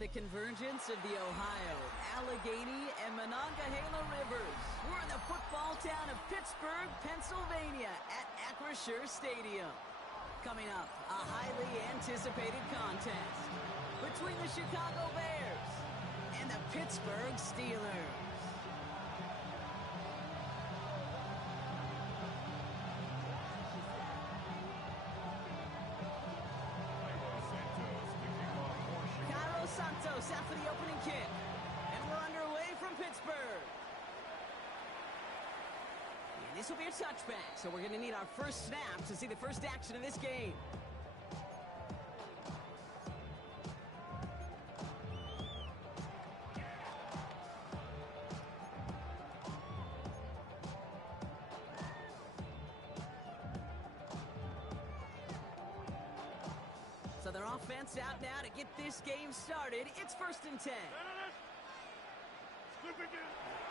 the convergence of the Ohio, Allegheny, and Monongahela rivers. We're in the football town of Pittsburgh, Pennsylvania at Acrisure Stadium. Coming up, a highly anticipated contest between the Chicago Bears and the Pittsburgh Steelers. Santos out for the opening kick, and we're underway from Pittsburgh. And this will be a touchback, so we're going to need our first snap to see the first action of this game. So their offense out now to get this game started. It's 1st and 10.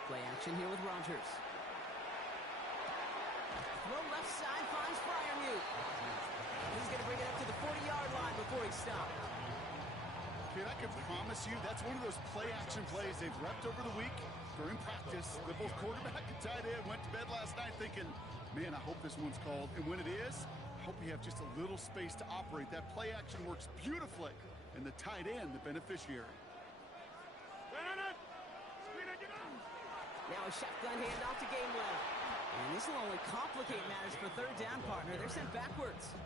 Play action here with Rodgers. Throw left side finds Freiermuth. He's going to bring it up to the 40-yard line before he stopped. Kid, I can promise you that's one of those play-action plays they've repped over the week during practice. The both quarterback and tight end went to bed last night thinking, man, I hope this one's called. And when it is, I hope you have just a little space to operate. That play action works beautifully, and the tight end, the beneficiary. Now a shotgun handoff to Gainwell. And this will only complicate matters for third down, partner. They're sent backwards.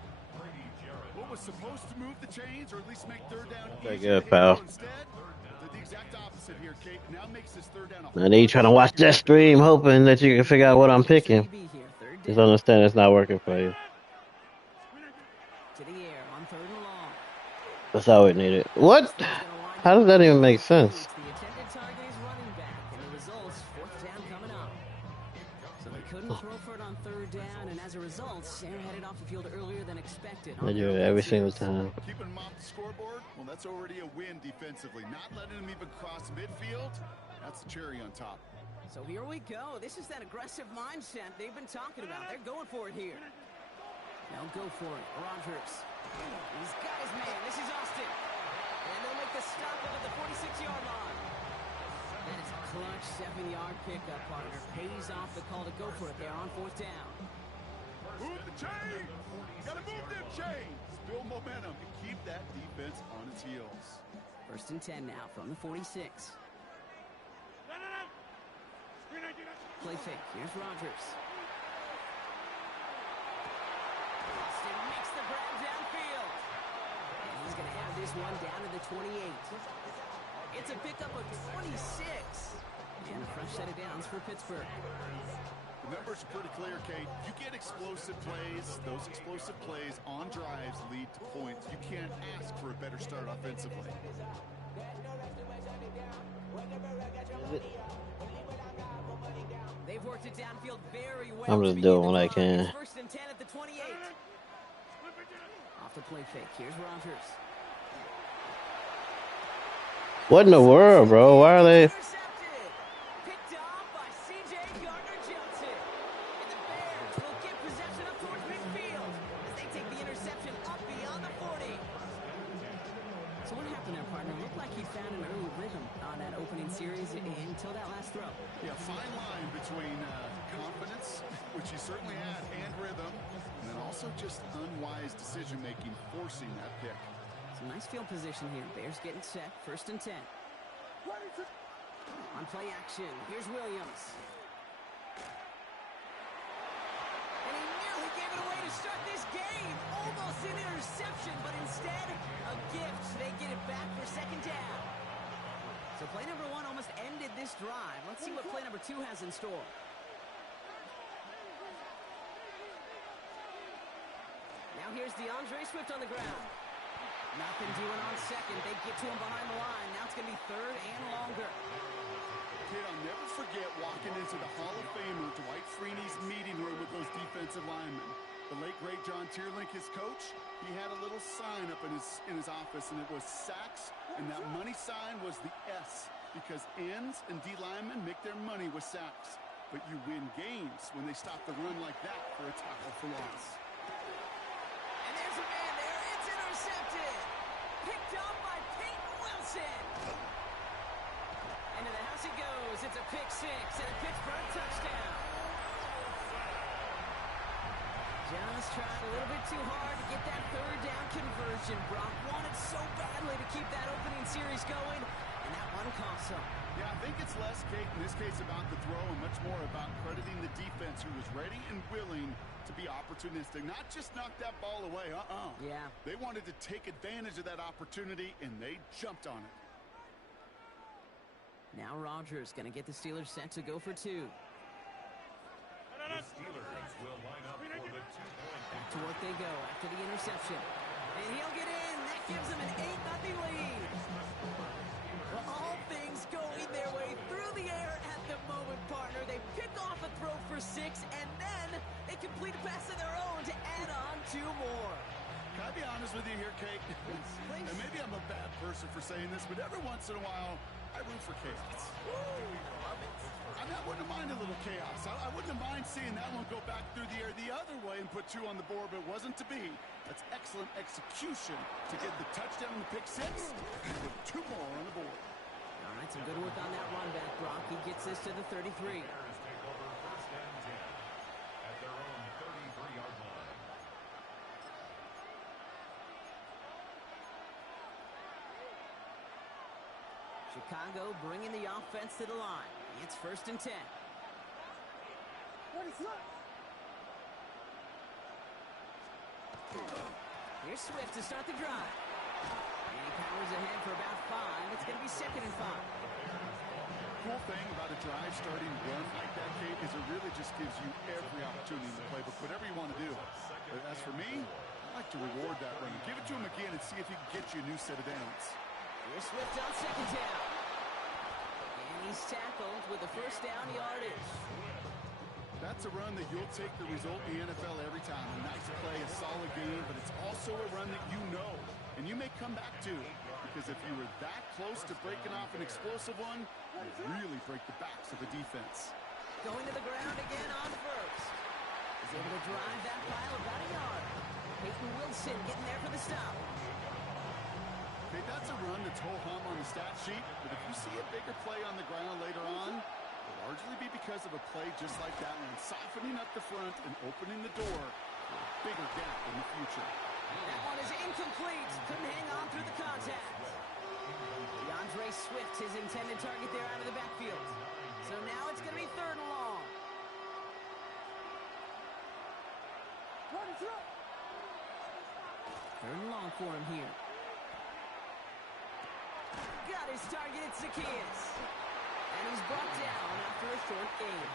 What was supposed to move the chains, or at least make third down Very easier good, pal. instead, did the exact opposite here, Kate. Now makes this third down I need you trying to watch that stream, hoping that you can figure out what I'm picking. Just understand it's not working for you. To the air on 3rd and long. That's all we needed. What? How does that even make sense? The intended target is running back, and the results, 4th down coming up. So they couldn't throw for it on 3rd down, and as a result, Sarah headed off the field earlier than expected. They do it every single time. Keeping them off the scoreboard, well, that's already a win defensively. Not letting them even cross midfield, that's the cherry on top. So here we go. This is that aggressive mindset they've been talking about. They're going for it here. Now go for it. Rodgers. He's got his man. This is Austin. And they'll make the stop up at the 46-yard line. That is a clutch 7-yard pickup, partner. Pays off the call to go for it there on 4th down. Move the chains! Gotta move them chains! Build momentum and keep that defense on its heels. 1st and 10 now from the 46. Play fake. Here's Rodgers. Austin makes the grab downfield. And he's going to have this one down to the 28. It's a pickup of 26. And a fresh set of downs for Pittsburgh. The numbers are pretty clear, Kate. You get explosive plays. Those explosive plays on drives lead to points. You can't ask for a better start offensively. They've worked it downfield very well. I'm just doing what I can. 1st and 10 at the 28. Off the play fake. Here's Rodgers. What in the world, bro? Why are they? Intercepted. Picked off by C.J. Gardner-Johnson. And the Bears will get possession up towards midfield as they take the interception up beyond the 40. So what happened there, partner? Looked like he found an early rhythm on that opening series until that last throw. Yeah, fine line between confidence, which he certainly had, and rhythm, and then also just unwise decision-making, forcing that pick. Some nice field position here. Bears getting set. 1st and 10. On play action, here's Williams. And he nearly gave it away to start this game. Almost an interception, but instead, a gift. They get it back for 2nd down. So play number 1 almost ended this drive. Let's see what play number 2 has in store. Now here's DeAndre Swift on the ground. Nothing doing on 2nd. They get to him behind the line. Now it's going to be 3rd and longer. Kid, I'll never forget walking into the Hall of Famer Dwight Freeney's meeting room with those defensive linemen. The late, great John Tierlink, his coach, he had a little sign up in his office, and it was sacks, and that money sign was the S, because ends and D linemen make their money with sacks. But you win games when they stop the run like that for a tackle for loss. And there's a man there. It's intercepted. Picked up by Peyton Wilson. pick six and a Pittsburgh touchdown. Just tried a little bit too hard to get that third down conversion. Brock wanted so badly to keep that opening series going, and that one cost him. Yeah, I think it's less, Kate, in this case about the throw and much more about crediting the defense who was ready and willing to be opportunistic. Not just knock that ball away, Yeah. They wanted to take advantage of that opportunity, and they jumped on it. Now Rodgers going to get the Steelers set to go for two. The Steelers will line up for the 2-point. Back to work they go after the interception. And he'll get in. That gives them an 8-0 lead. Well, all things going their way through the air at the moment, partner. They pick off a throw for 6, and then they complete a pass of their own to add on 2 more. Can I be honest with you here, Kate? Please. And maybe I'm a bad person for saying this, but every once in a while, I root for chaos. I mean, I wouldn't mind a little chaos. I wouldn't mind seeing that one go back through the air the other way and put 2 on the board, but it wasn't to be. That's excellent execution to get the touchdown and the pick 6 and put 2 more on the board. All right, some good work on that run back, Brock. He gets this to the 33. Bears take over 1st and 10 at their own 33-yard line. Chicago bringing the offense to the line. It's 1st and 10. Here's Swift to start the drive. And he powers ahead for about 5. It's going to be 2nd and 5. Cool thing about a drive starting run like that, Kate, is it really just gives you every opportunity in the playbook, whatever you want to do. But as for me, I like to reward that run. Give it to him again and see if he can get you a new set of downs. Here's Swift on 2nd down. And he's tackled with the 1st down yardage. That's a run that you'll take the result in the NFL every time. A nice play, a solid game, but it's also a run that you know, and you may come back to. Because if you were that close to breaking off an explosive one, you really break the backs of the defense. Going to the ground again on 1st. He's able to drive that pile about a yard. Peyton Wilson getting there for the stop. Okay, that's a run that's ho-hum on the stat sheet, but if you see a bigger play on the ground later on, it'll largely be because of a play just like that one, softening up the front and opening the door for a bigger gap in the future. That one is incomplete. Couldn't hang on through the contact. DeAndre Swift, his intended target there out of the backfield. So now it's going to be 3rd and long. Third and long for him here. Got his target, it's Zacchaeus. And he's brought down after a short gain.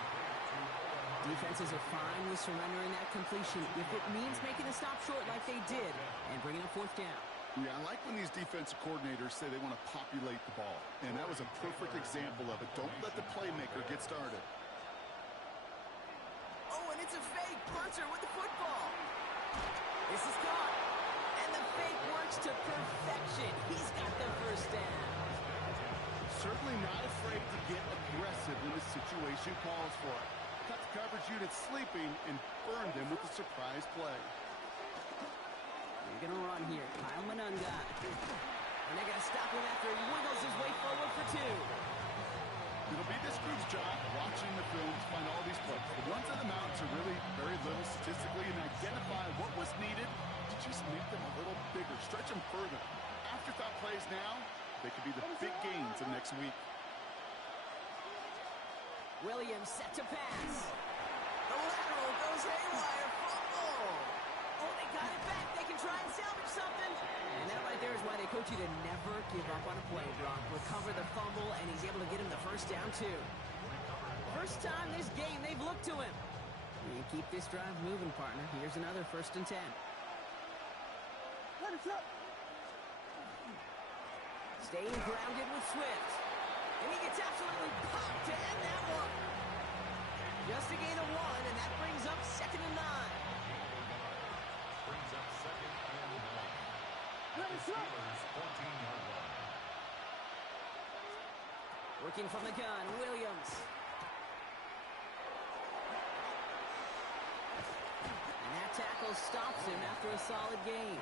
Defenses are fine with surrendering that completion if it means making a stop short like they did and bringing a 4th down. Yeah, I like when these defensive coordinators say they want to populate the ball. And that was a perfect example of it. Don't let the playmaker get started. Oh, and it's a fake. Punter with the football. This is caught. And the fake works to perfection. He's got the 1st down. Certainly not afraid to get aggressive when the situation calls for it. Cut the coverage unit sleeping and burned them with a surprise play. They're going to run here. Kyle Manunga. And they're going to stop him after he wiggles his way forward for 2. It'll be this group's job watching the film to find all these plays. The ones on the mountains are really very little statistically and identify what was needed to just make them a little bigger, stretch them further. Afterthought plays now, they could be the big gains of next week. Williams set to pass. The lateral goes haywire. Fumble. Oh, they got it back. They can try and salvage something. And that right there is why they coach you to never give up on a play, Brock. Recover the fumble, and he's able to get him the 1st down, too. First time this game they've looked to him. And keep this drive moving, partner. Here's another 1st and 10. Staying grounded with Swift. And he gets absolutely popped to end that one. Just a gain of 1, and that brings up 2nd and 9. Brings up 2nd and 9. At the Steelers' 14-yard line. Working from the gun, Williams. And that tackle stops him after a solid gain.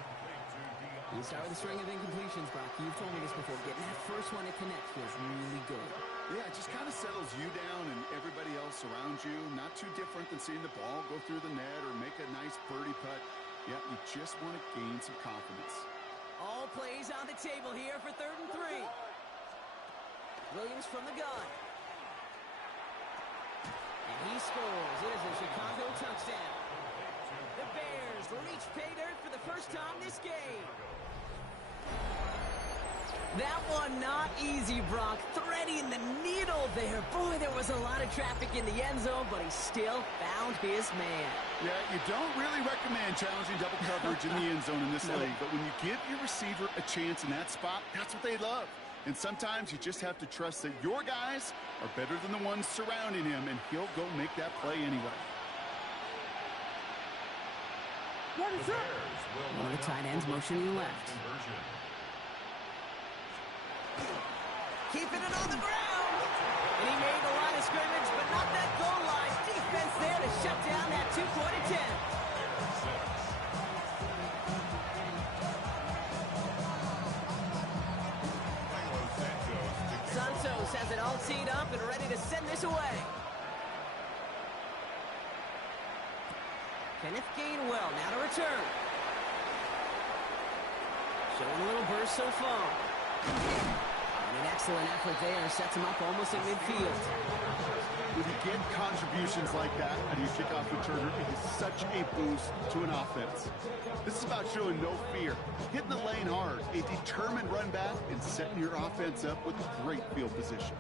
You start with a string of incompletions, Brock. You've told me this before. Getting that first one to connect feels really good. Yeah, it just kind of settles you down and everybody else around you. Not too different than seeing the ball go through the net or make a nice birdie putt. Yeah, you just want to gain some confidence. All plays on the table here for 3rd and 3. Williams from the gun. And he scores. It is a Chicago touchdown. The Bears reach pay dirt for the first time this game. That one not easy, Brock. Threading the needle there. Boy, there was a lot of traffic in the end zone, but he still found his man. Yeah, you don't really recommend challenging double coverage in the end zone in this league, but when you give your receiver a chance in that spot, that's what they love. And sometimes you just have to trust that your guys are better than the ones surrounding him, and he'll go make that play anyway. One of the tight ends motioning left. Keeping it on the ground. And he made the line of scrimmage, but not that goal line. Defense there to shut down that 2-point attempt. Santos has it all teed up and ready to send this away. Kenneth Gainwell now to return. Showing a little burst so far. And an excellent effort there. Sets him up almost at midfield. When you get contributions like that out of your kickoff returner, it is such a boost to an offense. This is about showing no fear, hitting the lane hard, a determined run back, and setting your offense up with great field position.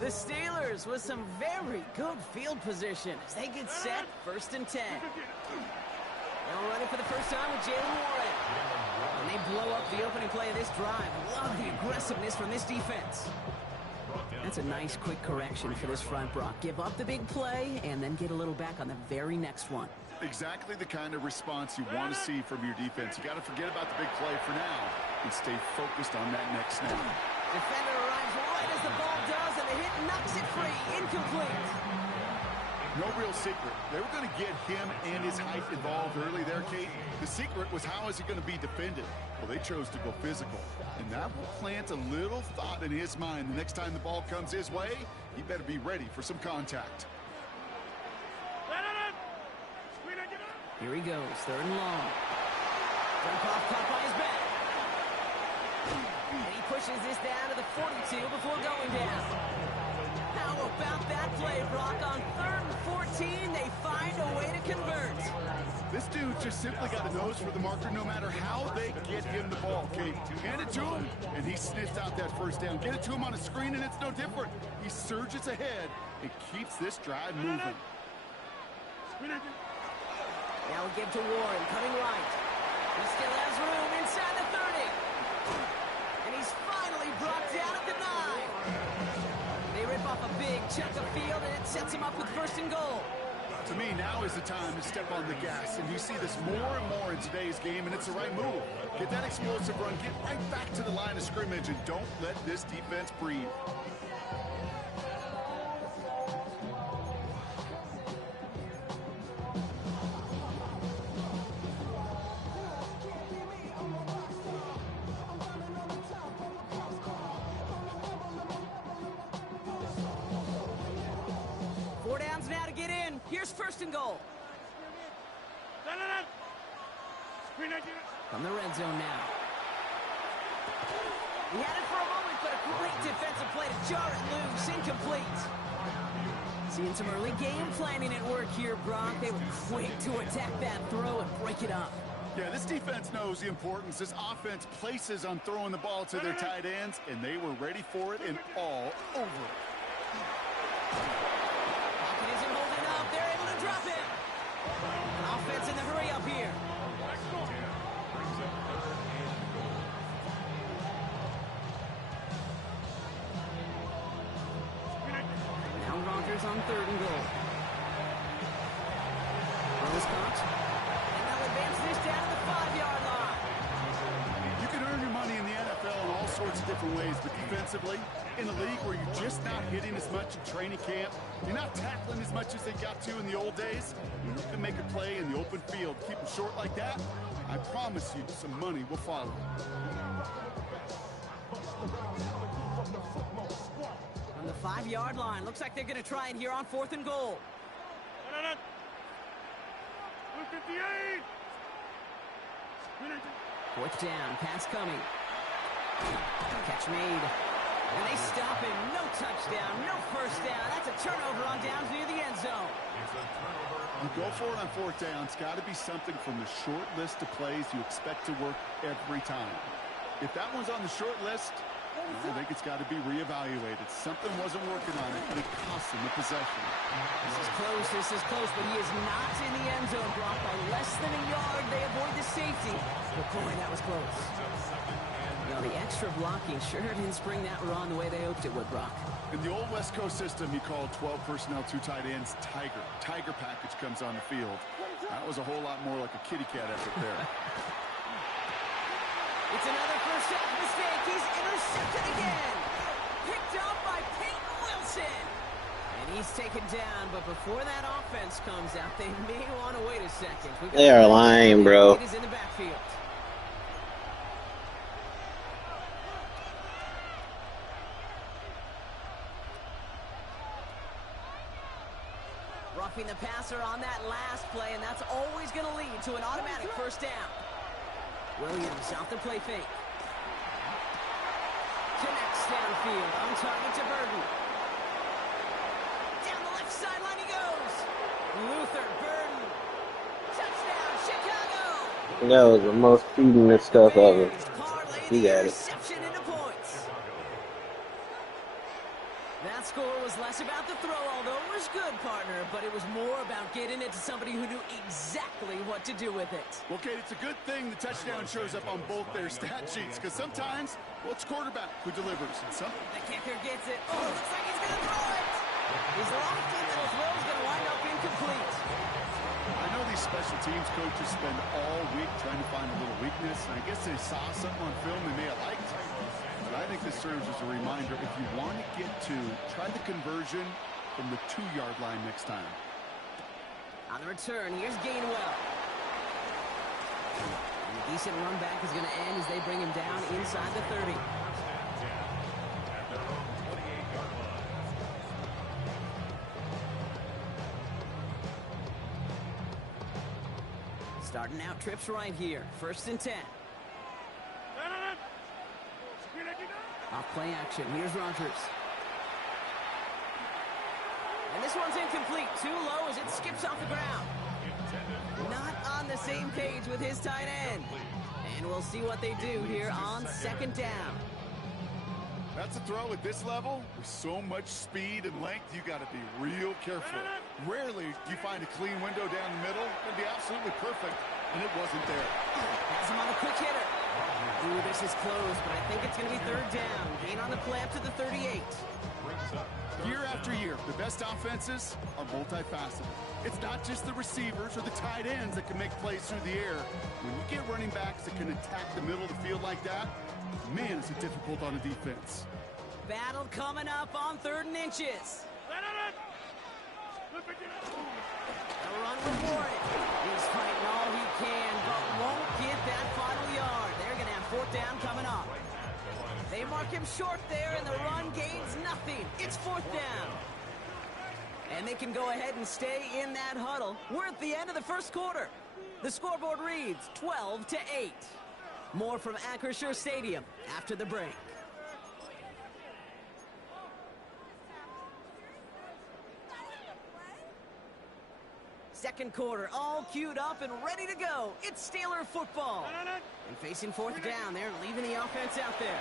The Steelers with some very good field position as they get set 1st and 10. Now running for the first time with Jalen Warren. And they blow up the opening play of this drive. Love the aggressiveness from this defense. That's a nice quick correction for this front, Brock. Give up the big play and then get a little back on the very next one. Exactly the kind of response you want to see from your defense. You got to forget about the big play for now and stay focused on that next snap. Defender arrives right as the ball does, and the hit knocks it free. Incomplete. No real secret. They were going to get him and his height involved early there, Kate. The secret was how is he going to be defended? Well, they chose to go physical. And that will plant a little thought in his mind. The next time the ball comes his way, he better be ready for some contact. Here he goes, 3rd and long. Dump off caught by his back. And he pushes this down to the 42 before going down. How about that play, Brock? On 3rd and 14, they find a way to convert. This dude just simply got a nose for the marker no matter how they get him the ball, Kate. Hand it to him, and he sniffs out that first down. Get it to him on a screen, and it's no different. He surges ahead and keeps this drive moving. Now we give to Warren, coming right. He still has room inside the 30. And he's finally brought down at the 9. They rip off a big chunk of field, and it sets him up with 1st and goal. To me, now is the time to step on the gas, and you see this more and more in today's game, and it's the right move. Get that explosive run, get right back to the line of scrimmage, and don't let this defense breathe. Here's 1st and goal. From the red zone now. He had it for a moment, but a great defensive play to jar it loose. Incomplete. Seeing some early game planning at work here, Brock. They were quick to attack that throw and break it up. Yeah, this defense knows the importance this offense places on throwing the ball to their tight ends, and they were ready for it and all over it. They're able to drop it. Offense in the hurry up here. Now Rodgers on 3rd and goal. Rose caught. And they'll advance this down to the 5-yard line. You can earn your money in the NFL in all sorts lots of different ways, but defensively, in a league where you're just not hitting as much in training camp, you're not tackling as much as they got to in the old days, you can make a play in the open field. Keep them short like that, I promise you some money will follow. From the 5-yard line, looks like they're going to try it here on 4th and goal. Fourth down, pass coming. Catch made. And they stop him. No touchdown, no first down. That's a turnover on downs near the end zone. You go for it on 4th down. It's got to be something from the short list of plays you expect to work every time. If that one's on the short list, I think it's got to be reevaluated. Something wasn't working on it, and it cost him the possession. This is close, but he is not in the end zone, Brock. By less than a yard, they avoid the safety. But boy, that was close. Now, the extra blocking sure didn't spring that run the way they hoped it would, Brock. In the old West Coast system, you called 12 personnel, 2 tight ends, Tiger. Tiger package comes on the field. That was a whole lot more like a kitty cat effort there. It's another first half mistake. He's intercepted again. Picked up by Peyton Wilson. And he's taken down, but before that offense comes out, they may want to wait a second. They are lying, bro. It is in the backfield. Roughing the passer on that last play, and that's always going to lead to an automatic first down. Williams out the play fake. Connects downfield, on target to Burden. Down the left sideline he goes. Luther Burden. Touchdown, Chicago. That was the most feeding this stuff ever. He got it. Interception into points. That score was less about the throw, although it was good, partner, but it was more about getting it to somebody who knew exactly what to do with it. Well, Kate, it's a good thing the touchdown shows up on both their stat sheets, because sometimes, well, it's quarterback who delivers. And some... The kicker gets it. Oh, looks like he's going to throw it. His lofty little throw is going to wind up incomplete. I know these special teams coaches spend all week trying to find a little weakness, and I guess they saw something on film they may have liked. But I think this serves as a reminder, if you want to get to, try the conversion from the 2-yard line next time. On the return, here's Gainwell. And a decent run back is going to end as they bring him down inside the 30. Starting out trips right here. 1st and 10. Off play action. Here's Rodgers. And this one's incomplete. Too low as it skips off the ground. Not on the same page with his tight end. And we'll see what they do here on 2nd down. That's a throw at this level. With so much speed and length, you got to be real careful. Rarely do you find a clean window down the middle. It'd be absolutely perfect, and it wasn't there. Has him on a quick hitter. Ooh, this is close, but I think it's going to be 3rd down. Gain on the play up to the 38. Year after year, the best offenses are multifaceted. It's not just the receivers or the tight ends that can make plays through the air. When you get running backs that can attack the middle of the field like that, man, is it difficult on a defense. Battle coming up on 3rd and inches. A run before it. He's fighting all he can, but won't get that final yard. They're going to have 4th down coming up. They mark him short there, and the run gains nothing. It's 4th down. And they can go ahead and stay in that huddle. We're at the end of the 1st quarter. The scoreboard reads 12-8. More from Acrisure Stadium after the break. Second quarter, all queued up and ready to go. It's Steeler football. And facing 4th down, they're leaving the offense out there.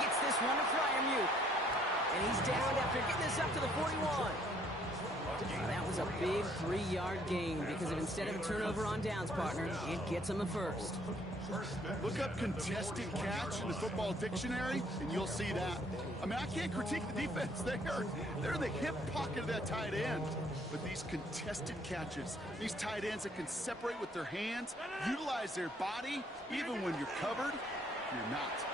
Gets this one to Fryermuth. And he's down after getting this up to the 41. That was a big 3-yard gain because of instead of a turnover on downs, partner, it gets him a first. Look up contested catch in the football dictionary, and you'll see that. I mean, I can't critique the defense. They're in the hip pocket of that tight end. But these contested catches, these tight ends that can separate with their hands, utilize their body, even when you're covered, you're not.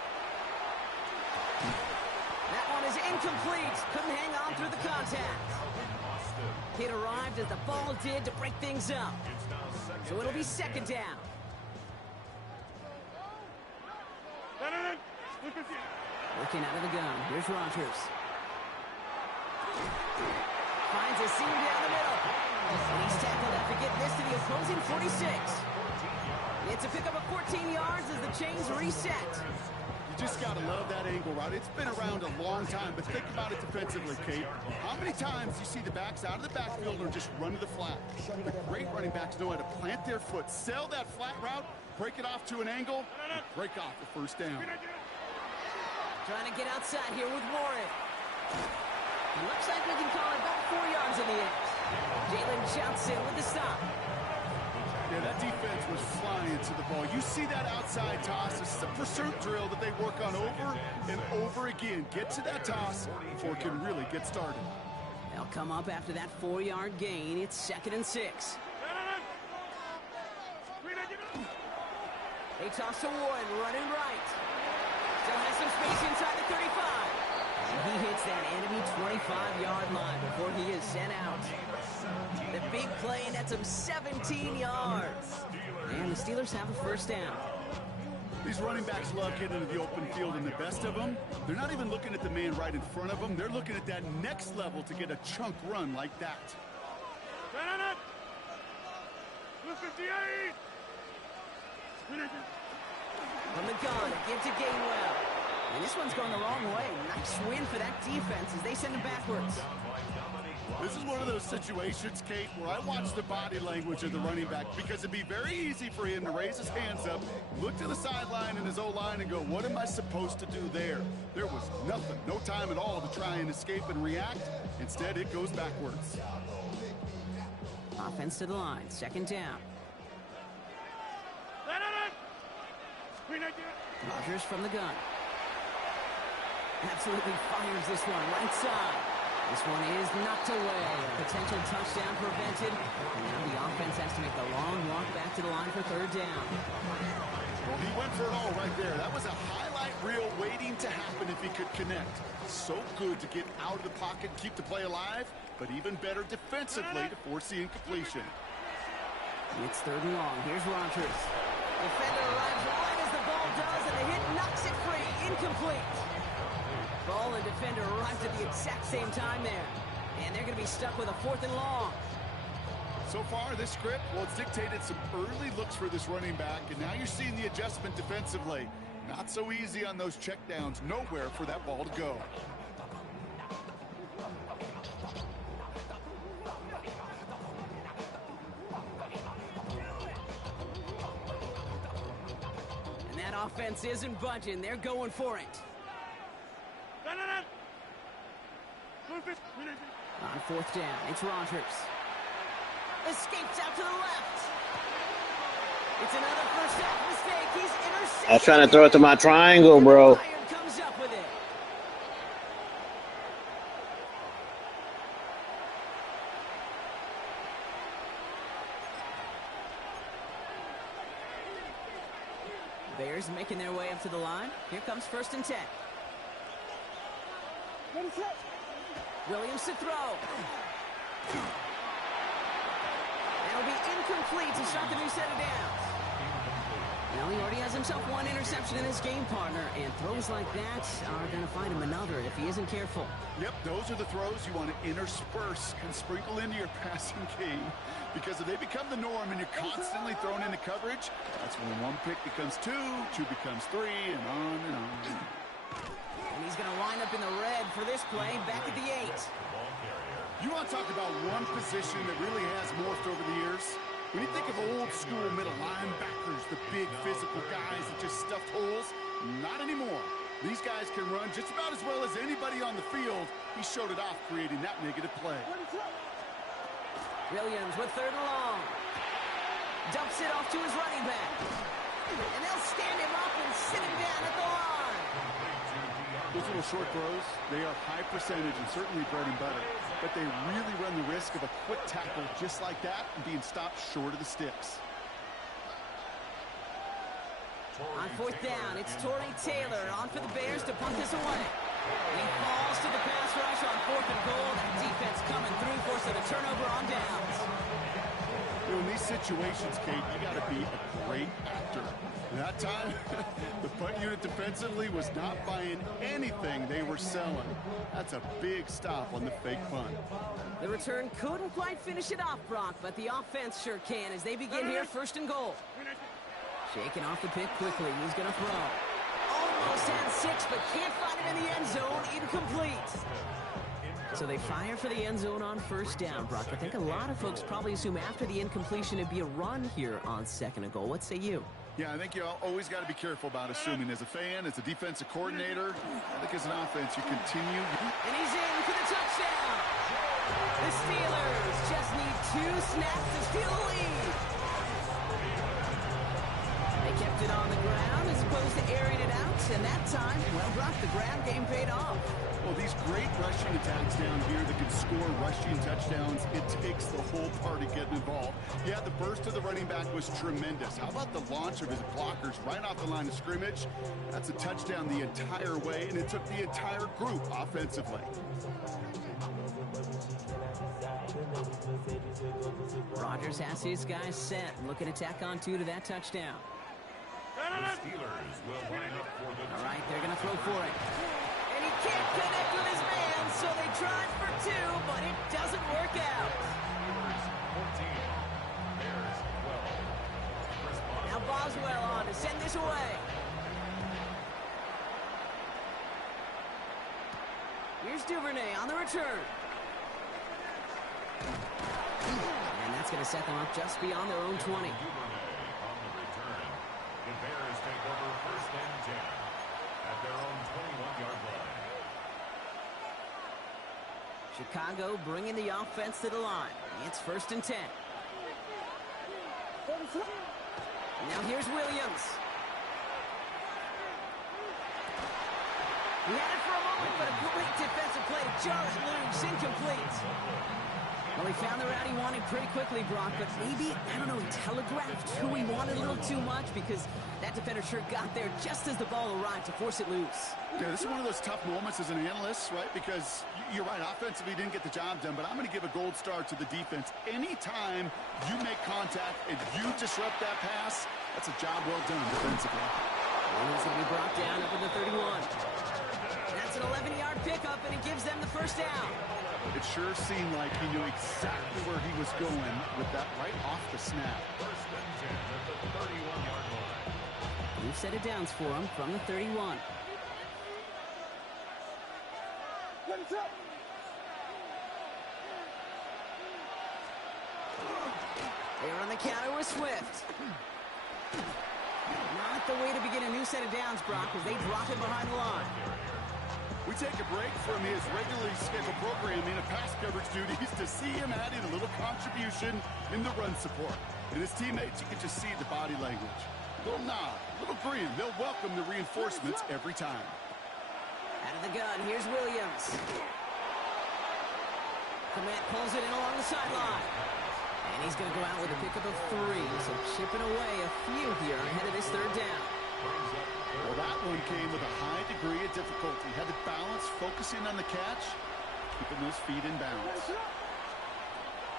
That one is incomplete. Couldn't hang on through the contact. Hit arrived as the ball did to break things up. So it'll be second down. Working out of the gun. Here's Rodgers. Finds a seam down the middle. And he's tackled after getting this to the opposing 46. It's a pickup of 14 yards as the chains reset. You just got to love that angle, Rod. It's been around a long time, but think about it defensively, Kate. How many times you see the backs out of the backfield or just run to the flat? The great running backs know how to plant their foot, sell that flat route, break it off to an angle, and break off the first down. Trying to get outside here with Warren. Looks like we can call it about 4 yards in the end. Jalen Johnson with the stop. Yeah, that defense was flying to the ball. You see that outside toss. This is a pursuit drill that they work on over and over again. Get to that toss before it can really get started. They'll come up after that 4-yard gain. It's 2nd and 6. They toss to Warren, running right. Still has some space inside the 35. And he hits that enemy 25-yard line before he is sent out. The big play, and that's him 17 yards. And the Steelers have a first down. These running backs love getting into the open field, and the best of them, they're not even looking at the man right in front of them. They're looking at that next level to get a chunk run like that. From the gun, give to Gainwell. And this one's going the wrong way. Nice win for that defense as they send him backwards. This is one of those situations, Kate, where I watch the body language of the running back because it'd be very easy for him to raise his hands up, look to the sideline in his O-line and go, what am I supposed to do there? There was nothing, no time at all to try and escape and react. Instead, it goes backwards. Offense to the line, 2nd down. Rodgers from the gun. Absolutely fires this one, right side. This one is knocked away. A potential touchdown prevented. And now the offense has to make the long walk back to the line for 3rd down. Well, he went for it all right there. That was a highlight reel waiting to happen if he could connect. So good to get out of the pocket, keep the play alive, but even better defensively to force the incompletion. It's 3rd and long. Here's Rodgers. Defender arrives right as the ball does, and the hit knocks it free. Incomplete. Ball and defender arrived at the exact same time there. And they're going to be stuck with a 4th and long. So far, this script, well, it's dictated some early looks for this running back, and now you're seeing the adjustment defensively. Not so easy on those checkdowns. Nowhere for that ball to go. And that offense isn't budging. They're going for it. On 4th down, it's Rodgers. Escapes out to the left. It's another first half mistake. He's intercepted. I was trying to throw it to my triangle, bro. Bayern comes up with it. Bears making their way up to the line. Here comes 1st and 10. Williams to throw. That'll be incomplete to start the new set of downs. Well, he already has himself one interception in his game, partner, and throws like that are going to find him another if he isn't careful. Yep, those are the throws you want to intersperse and sprinkle into your passing game, because if they become the norm and you're constantly thrown into coverage, that's when 1 pick becomes 2, 2 becomes 3, and on and on. And he's going to line up in the red for this play back at the 8. You want to talk about one position that really has morphed over the years? When you think of old school middle linebackers, the big physical guys that just stuffed holes, not anymore. These guys can run just about as well as anybody on the field. He showed it off, creating that negative play. Williams with 3rd and long. Dumps it off to his running back. And they'll stand him up and sit him down at the line. Those little short throws, they are high percentage and certainly bread and butter. But they really run the risk of a quick tackle just like that and being stopped short of the sticks. On fourth down, it's Torrey Taylor on for the Bears to punt this away. He falls to the pass rush on fourth and goal. That defense coming through, forcing a turnover on downs. You know, in these situations, Kate, you got to be a great actor. That time, the punt unit defensively was not buying anything they were selling. That's a big stop on the fake punt. The return couldn't quite finish it off, Brock, but the offense sure can as they begin here first and goal. Shaking off the pick quickly. He's going to throw. Almost had 6, but can't find him in the end zone. Incomplete. So they fire for the end zone on first down, Brock. I think a lot of folks probably assume after the incompletion it'd be a run here on second and goal. What say you? Yeah, I think you always got to be careful about assuming. As a fan, as a defensive coordinator, I think as an offense, you continue. And he's in for the touchdown. The Steelers just need 2 snaps to steal the lead. They kept it on the ground as opposed to airing it out, and that time, well, Brock, the ground game paid off. Well, these great rushing attacks down here that can score rushing touchdowns, it takes the whole party getting involved. Yeah, the burst of the running back was tremendous. How about the launch of his blockers right off the line of scrimmage? That's a touchdown the entire way, and it took the entire group offensively. Rodgers has his guys set, looking to tack on 2 to that touchdown. The Steelers will line up for the... All right, they're going to throw for it. And he can't connect with his man, so they tried for 2, but it doesn't work out. Steelers 14, Bears 12. Now Boswell on to send this away. Here's Duvernay on the return. And that's going to set them up just beyond their own 20. Duvernay on the return. The Bears take over first and 10 at their own 21-yard line. Chicago bringing the offense to the line. It's first and 10. Now here's Williams. He had it for a moment, but a great defensive play to jar it loose. Incomplete. Well, he found the route he wanted pretty quickly, Brock, but maybe, I don't know, he telegraphed who he wanted a little too much because that defender sure got there just as the ball arrived to force it loose. Yeah, this is one of those tough moments as an analyst, right? Because you're right, offensively didn't get the job done, but I'm going to give a gold star to the defense. Anytime you make contact and you disrupt that pass, that's a job well done defensively. Williams will be brought down up in the 31. That's an 11-yard pickup, and it gives them the first down. It sure seemed like he knew exactly where he was going with that right off the snap. First and 10 at the 31-yard line. New set of downs for him from the 31. They're on the counter with Swift. Not the way to begin a new set of downs, Brock, as they drop it behind the line. We take a break from his regularly scheduled programming of pass coverage duties to see him adding a little contribution in the run support. And his teammates, you can just see the body language. A little nod, a little grin. They'll welcome the reinforcements every time. Out of the gun, here's Williams. Komet pulls it in along the sideline. And he's going to go out with a pickup of 3. So chipping away a few here ahead of this third down. Well, that one came with a high degree of difficulty. Had to balance, focusing on the catch, keeping those feet in balance.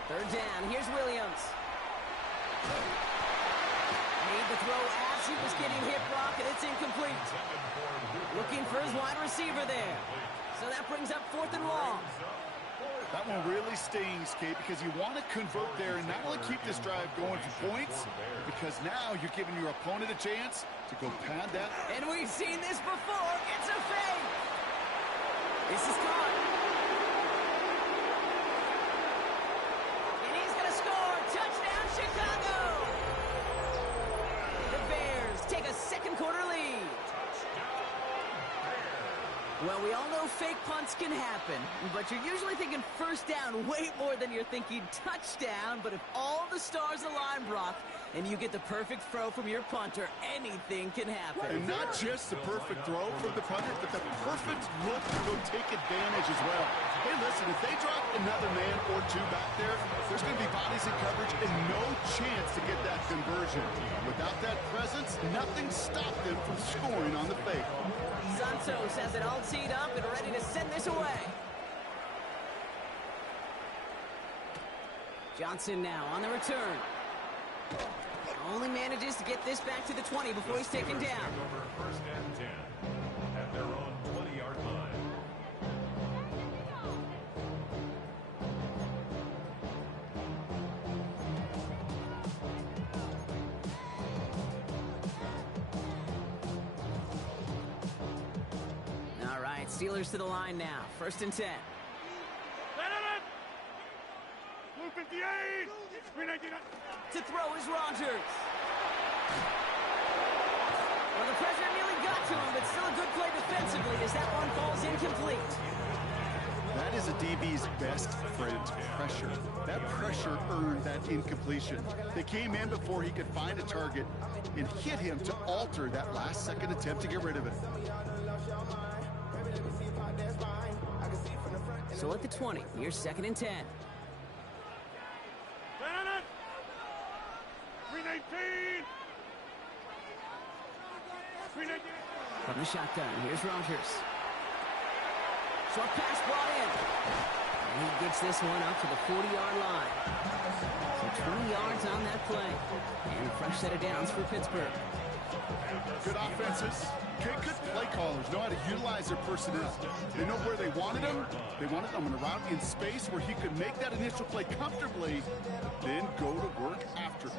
Third down, here's Williams. Made the throw as he was getting hit, Brock, and it's incomplete. Looking for his wide receiver there. So that brings up 4th and long. That one really stings, Kate, because you want to convert there and not only keep this drive going for points, because now you're giving your opponent a chance to go pad that. And we've seen this before. It's a fake. This is caught. And he's going to score. Touchdown, Chicago. The Bears take a second quarter lead. Well, we all know fake punts can happen, but you're usually thinking first down way more than you're thinking touchdown. But if all the stars align, Brock, and you get the perfect throw from your punter, anything can happen. And not just the perfect throw from the punter, but the perfect look to go take advantage as well. Hey, listen, if they drop another man or 2 back there, there's going to be bodies in coverage and no chance to get that conversion. Without that presence, nothing stopped them from scoring on the fake. Santos has it all teed up and ready to send this away. Johnson now on the return. Only manages to get this back to the 20 before he's taken down. Over first and 10 at their own 20-yard line. All right, Steelers to the line now. First and 10. Blue 58. To throw is Rogers. Well, the pressure nearly got to him, but still a good play defensively as that one falls incomplete. That is a DB's best friend, pressure. That pressure earned that incompletion. They came in before he could find a target and hit him to alter that last-second attempt to get rid of it. So at the 20, here's second and 10. 319. From the shotgun, here's Rogers. Short pass brought in. And he gets this one up to the 40-yard line. So 20 yards on that play. And a fresh set of downs for Pittsburgh. Good offenses. Good play callers know how to utilize their personnel. They know where they wanted him. They wanted him on a route in space where he could make that initial play comfortably, then go to work after.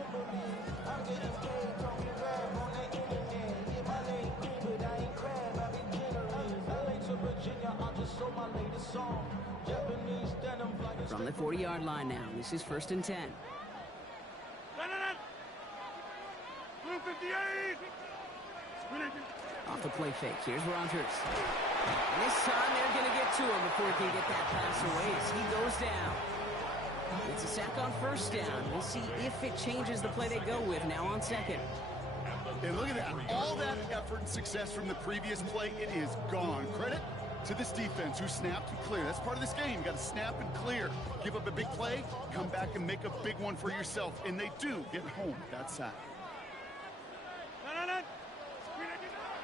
From the 40-yard line now, this is first and 10. Blue 58. Off the play fake, here's Rogers. And this time they're going to get to him before he can get that pass away as he goes down. It's a sack on first down. We'll see if it changes the play they go with now on second. And look at that. All that effort and success from the previous play, it is gone. Credit to this defense who snapped and cleared. That's part of this game. You got to snap and clear. Give up a big play, come back and make a big one for yourself. And they do get home with that sack.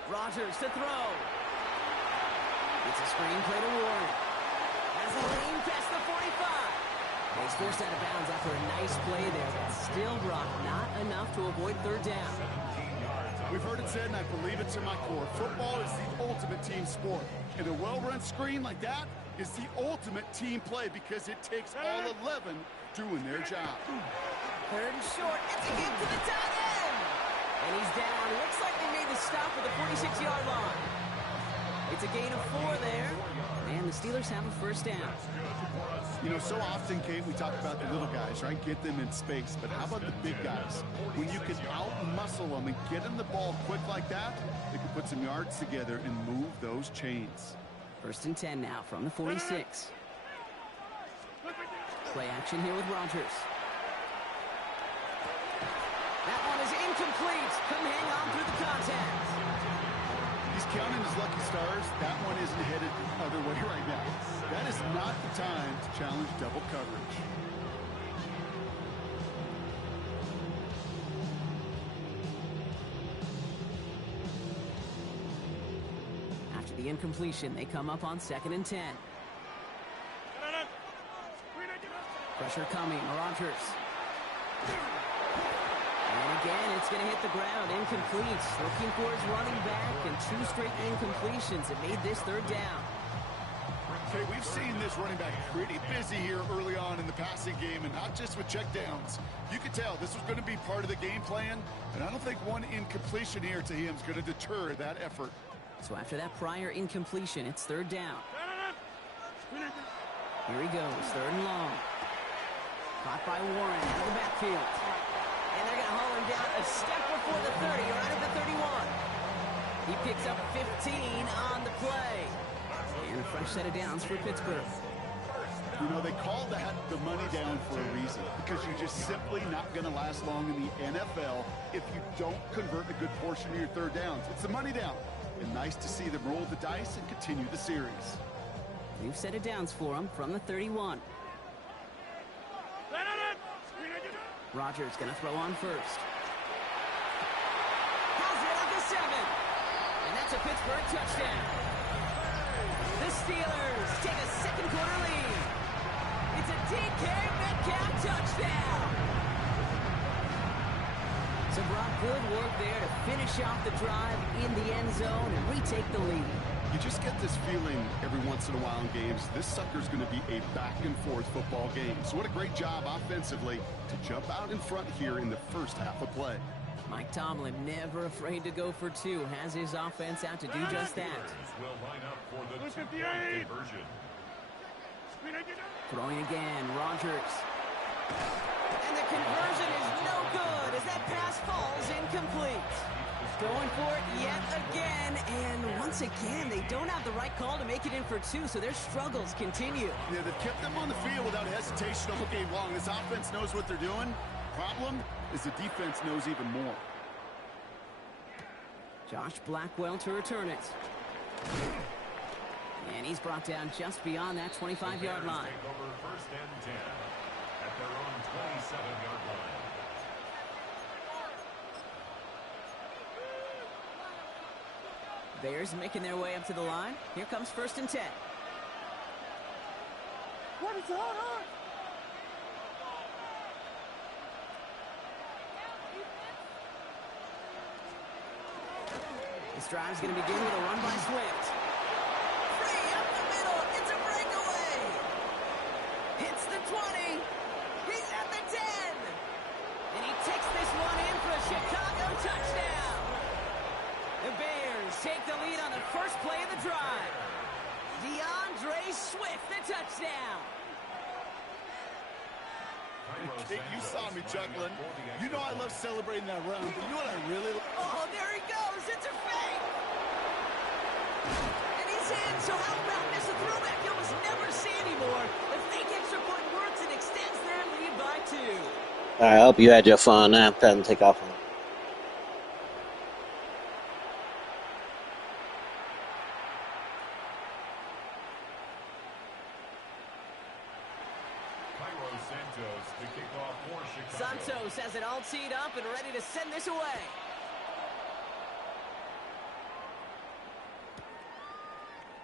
Rogers to throw. It's a screen play to Warren. Has a lane past the 45. He's forced out of bounds after a nice play there, but still, Brock, not enough to avoid third down. We've heard it said, and I believe it to my core, football is the ultimate team sport. And a well-run screen like that is the ultimate team play because it takes all 11 doing their job. Third and short. It's a hit to the tight end. And he's down. Looks like they made the stop at the 46-yard line. It's a gain of 4 there. And the Steelers have a first down. You know, so often, Kate, we talk about the little guys, right? Get them in space. But how about the big guys? When you can out-muscle them and get them the ball quick like that, they can put some yards together and move those chains. First and 10 now from the 46. Play action here with Rogers. That one is incomplete. Couldn't hang on through the contact. He's counting his lucky stars. That one isn't headed the other way right now. That is not the time to challenge double coverage. After the incompletion, they come up on second and 10. Pressure coming, Rogers. And again, it's going to hit the ground, incomplete. Looking for his running back, and 2 straight incompletions that made this third down. Okay, we've seen this running back pretty busy here early on in the passing game, and not just with checkdowns. You could tell this was going to be part of the game plan, and I don't think one incompletion here to him is going to deter that effort. So after that prior incompletion, it's third down. Here he goes, third and long. Caught by Warren out of the backfield. And they're going to haul him down a step before the 30, right at the 31. He picks up 15 on the play. And a fresh set of downs for Pittsburgh. You know, they call that the money down for a reason, because you're just simply not going to last long in the NFL if you don't convert a good portion of your third downs. It's the money down. And nice to see them roll the dice and continue the series. New set of downs for him from the 31. Rodgers going to throw on first. Has it at the 7. And that's a Pittsburgh touchdown. The Steelers take a second quarter lead. It's a DK Metcalf touchdown. So Brock, good work there to finish off the drive in the end zone and retake the lead. You just get this feeling every once in a while in games, this sucker's going to be a back-and-forth football game. So what a great job offensively to jump out in front here in the first half of play. Mike Tomlin never afraid to go for two. Has his offense out to do just that. Will line up for the 258. conversion. Throwing again, Rodgers. And the conversion is no good as that pass falls incomplete. Going for it yet again, and once again, they don't have the right call to make it in for two, so their struggles continue. Yeah, they've kept them on the field without hesitation all game long. This offense knows what they're doing. Problem is the defense knows even more. Josh Blackwell to return it. And he's brought down just beyond that 25-yard line. Take over first and 10 at their own 27-yard line. Bears making their way up to the line. Here comes first and 10. What is on? This drive's going to begin with a run by Swift. Free up the middle. It's a breakaway. Hits the 20. He's at the 10. And he takes this one in for a Chicago touchdown. The Bears take the lead on the first play of the drive. DeAndre Swift, the touchdown. Kate, you saw me chuckling. You know I love celebrating that run, but you know what I really love? Oh, there he goes. It's a fake. And he's in, so how about this? A throwback you'll almost never see anymore. The fake extra point works and extends their lead by 2. All right, I hope you had your fun. Now I'm time to take off. Santos has it all teed up and ready to send this away.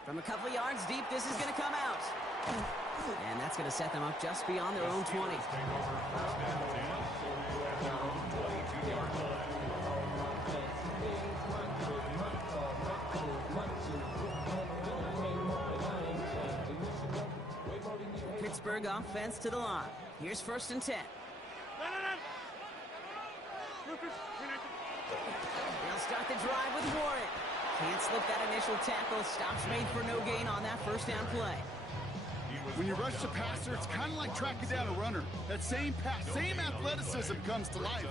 From a couple of yards deep, this is going to come out. And that's going to set them up just beyond their own 20. Pittsburgh offense to the line. Here's first and 10. They'll start the drive with Warren. Can't slip that initial tackle. Stops made for no gain on that first down play. When you rush the passer, it's kind of like tracking down a runner. That same pass, same athleticism comes to life.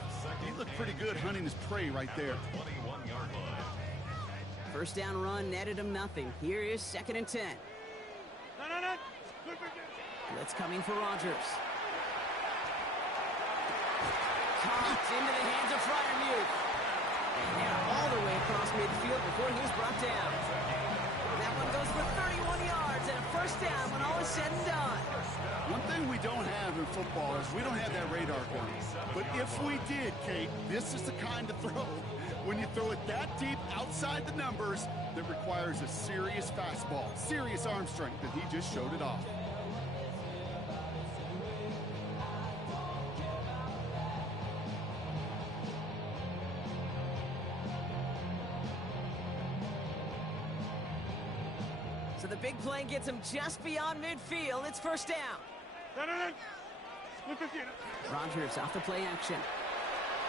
He looked pretty good hunting his prey right there. First down run netted him nothing. Here is second and 10. Blitz coming for Rodgers. Caught into the hands of Freiermuth. And they're all the way across midfield before he's brought down. That one goes for 31 yards and a first down when all is said and done. One thing we don't have in football is we don't have that radar gun. But if we did, Kate, this is the kind of throw, when you throw it that deep outside the numbers, that requires a serious fastball, serious arm strength, and he just showed it off. So the big play gets him just beyond midfield. It's first down. Rodgers off the play action.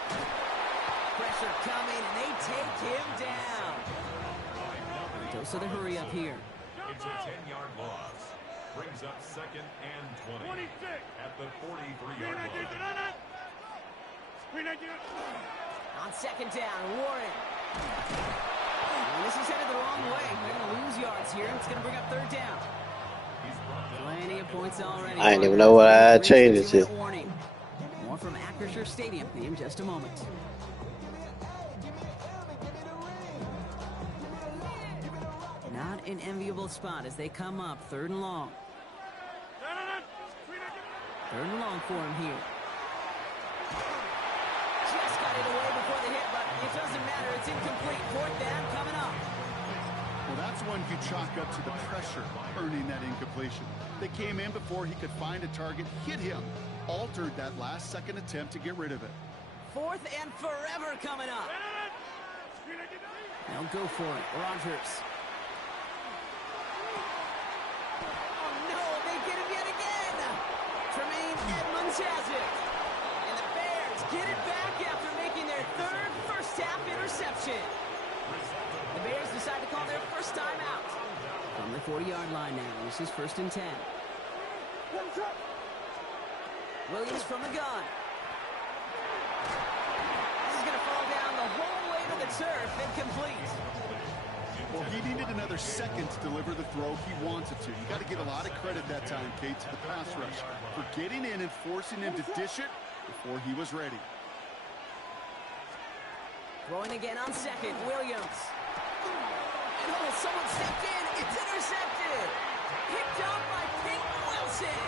Pressure coming, and they take him down. Dose of the hurry up here. It's a 10-yard loss. Brings up second and 20 at the 43-yard line. On second down, Warren. And this is headed the wrong way. They're going to lose yards here. It's going to bring up third down. Plenty of points already. I didn't even know what I had changed it to. Warning. More from Acrisure Stadium in just a moment. Not an enviable spot as they come up third and long. Third and long for him here. It's incomplete. Fourth down coming up. Well, that's one you chalk up to the pressure earning that incompletion. They came in before he could find a target, hit him, altered that last-second attempt to get rid of it. Fourth and forever coming up. They'll go for it. Rodgers. Oh, no, they get him yet again. Tremaine Edmonds has it. And the Bears get it back after making their third first-half interception. The Bears decide to call their first time out. From the 40-yard line now. This is 1st and 10. Williams from the gun. This is going to fall down the whole way to the turf. Incomplete. Well, he needed another second to deliver the throw he wanted to. You got to give a lot of credit that time, Kate, to the pass rush for getting in and forcing him to dish it before he was ready. Throwing again on second. Williams. And oh, someone stepped in. It's intercepted. Picked up by Peyton Wilson.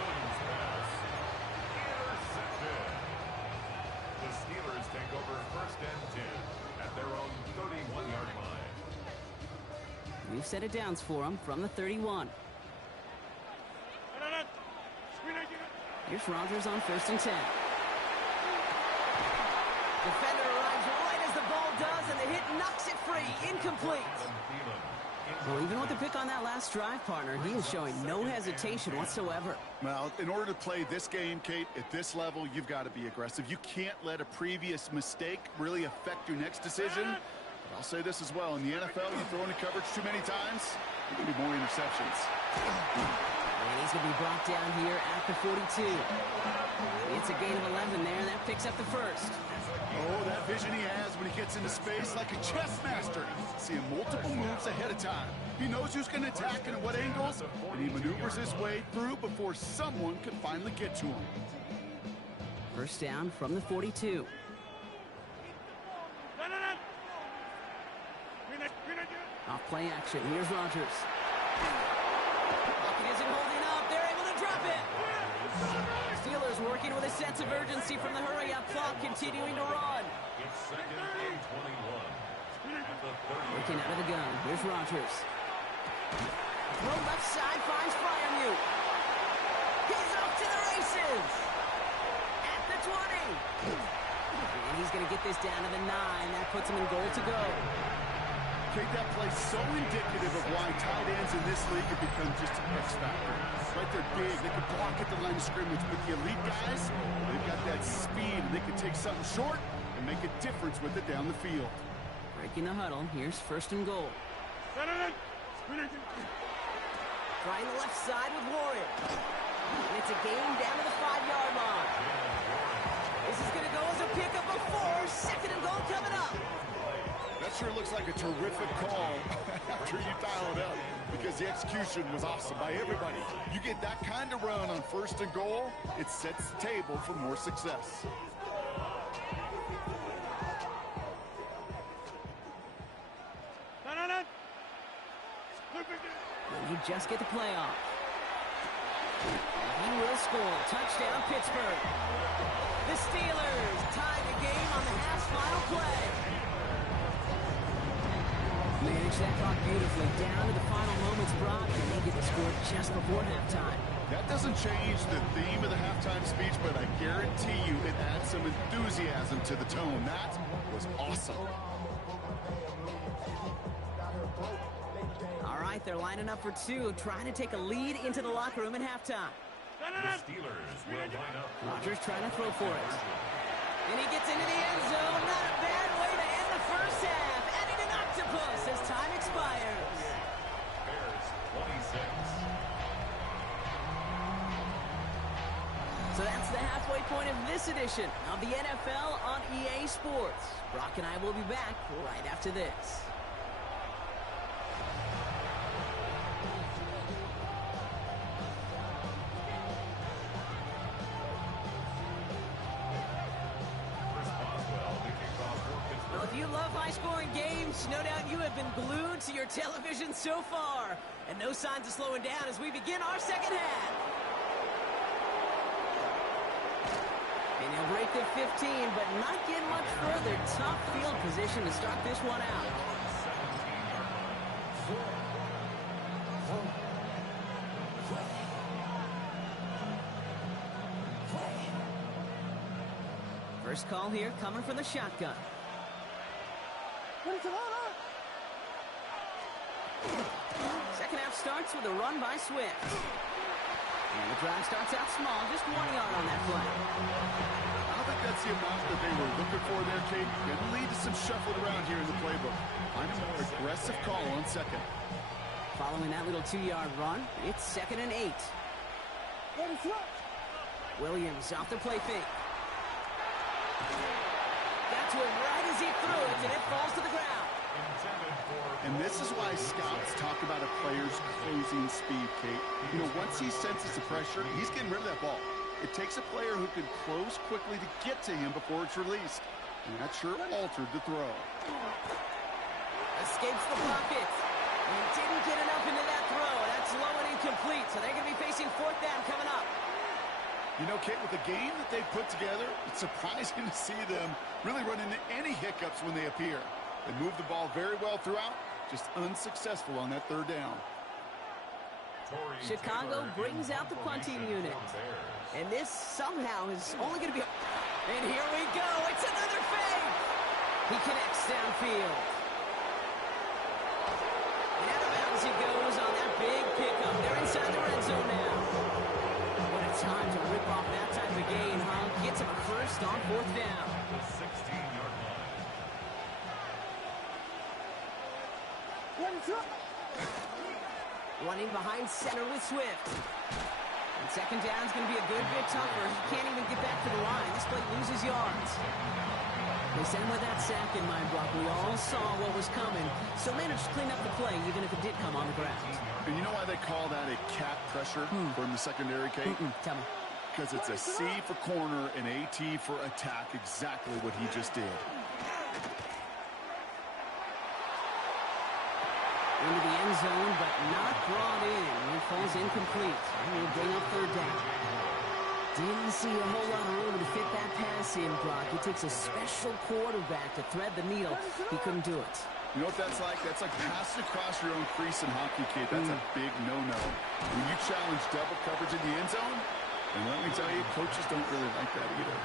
Williams pass. Intercepted. The Steelers take over 1st and 10 at their own 31-yard line. We've set it downs for him from the 31. Here's Rodgers on 1st and 10. Defender arrives right as the ball does, and the hit knocks it free. Incomplete. Well, even with the pick on that last drive, partner, he is showing no hesitation whatsoever. Well, in order to play this game, Kate, at this level, you've got to be aggressive. You can't let a previous mistake really affect your next decision. But I'll say this as well. In the NFL, you throw into coverage too many times, there's going to be more interceptions. And he's going to be brought down here at the 42. It's a gain of 11 there, and that picks up the first. Oh, that vision he has when he gets into space like a chess master. Seeing multiple moves ahead of time. He knows who's going to attack and at what angles, and he maneuvers his way through before someone can finally get to him. First down from the 42. Off play action. Here's Rodgers. Pocket isn't holding up. They're able to drop it. Steelers working with a sense of urgency from the hurry-up clock, continuing to run. It's 2nd and 21 at the 30. Working out of the gun. Here's Rodgers. Throw left side finds Fryermuth. He's off to the races. At the 20. And he's going to get this down to the 9. That puts him in goal to go. Kate, that play so indicative of why tight ends in this league have become just an X factor. Right, they're big. They can block at the line of scrimmage. But the elite guys, they've got that speed. And they can take something short and make a difference with it down the field. Breaking the huddle. Here's 1st and goal. Trying the left side with Warren. And it's a gain down to the 5-yard line. This is going to go as a pickup of 4. 2nd and goal coming up. That sure looks like a terrific call after you dial it up, because the execution was awesome by everybody. You get that kind of run on 1st and goal, it sets the table for more success. You just get the playoff. He will score. Touchdown, Pittsburgh. The Steelers tie the game on the half's final play. Manage that clock beautifully down to the final moments, Brock, and they get the score just before halftime. That doesn't change the theme of the halftime speech, but I guarantee you it adds some enthusiasm to the tone. That was awesome. All right, they're lining up for 2, trying to take a lead into the locker room at halftime. The Steelers will line up. Rodgers trying to throw for it. And he gets into the end zone. Not a bad way to end the first half. Adding an octopus as time expires. Bears 26. So that's the halfway point of this edition of the NFL on EA Sports. Brock and I will be back right after this. Well, if you love high-scoring games, no doubt you have been glued to your television so far. And no signs of slowing down as we begin our second half. And he'll brace make it 15, but not get much further. Tough field position to start this one out. First call here coming from the shotgun. Second half starts with a run by Swift. And the drive starts out small, just 1 yard on that play. I don't think that's the amount that they were looking for there, Kate. Going to lead to some shuffling around here in the playbook. Find a more aggressive call on second. Following that little 2-yard run, it's 2nd and 8. Williams off the play fake. Got to it right as he threw it, and it falls to the ground. And this is why scouts talk about a player's closing speed, Kate. You know, once he senses the pressure, he's getting rid of that ball. It takes a player who can close quickly to get to him before it's released. And that sure altered the throw. Escapes the pocket. And didn't get enough into that throw. That's low and incomplete, so they're going to be facing 4th down coming up. You know, Kate, with the game that they put together, it's surprising to see them really run into any hiccups when they appear. They move the ball very well throughout, just unsuccessful on that 3rd down. Chicago brings out the punting unit. And this somehow is only going to be... And here we go. It's another fake. He connects downfield. And out of bounds he goes on that big pickup. They're inside the red zone now. What a time to rip off that type of gain, huh? Gets him a first on 4th down. The 16-yard line. Running behind center with Swift. And 2nd down is going to be a good bit tougher. He can't even get back to the line. This play loses yards. They sent him with that sack in mind, Brock. We all saw what was coming, so managed to clean up the play, even if it did come on the ground. And you know why they call that a cat pressure from the secondary, Kate? Tell me. Because it's a C for corner and AT for attack, exactly what he just did. Into the end zone, but not brought in. It falls incomplete. And will bring up 3rd down. Didn't see a whole lot of room to fit that pass in, Brock. It takes a special quarterback to thread the needle. He couldn't do it. You know what that's like? That's like passing across your own crease in hockey, Kate. That's a big no-no. When you challenge double coverage in the end zone, and let me tell you, coaches don't really like that either.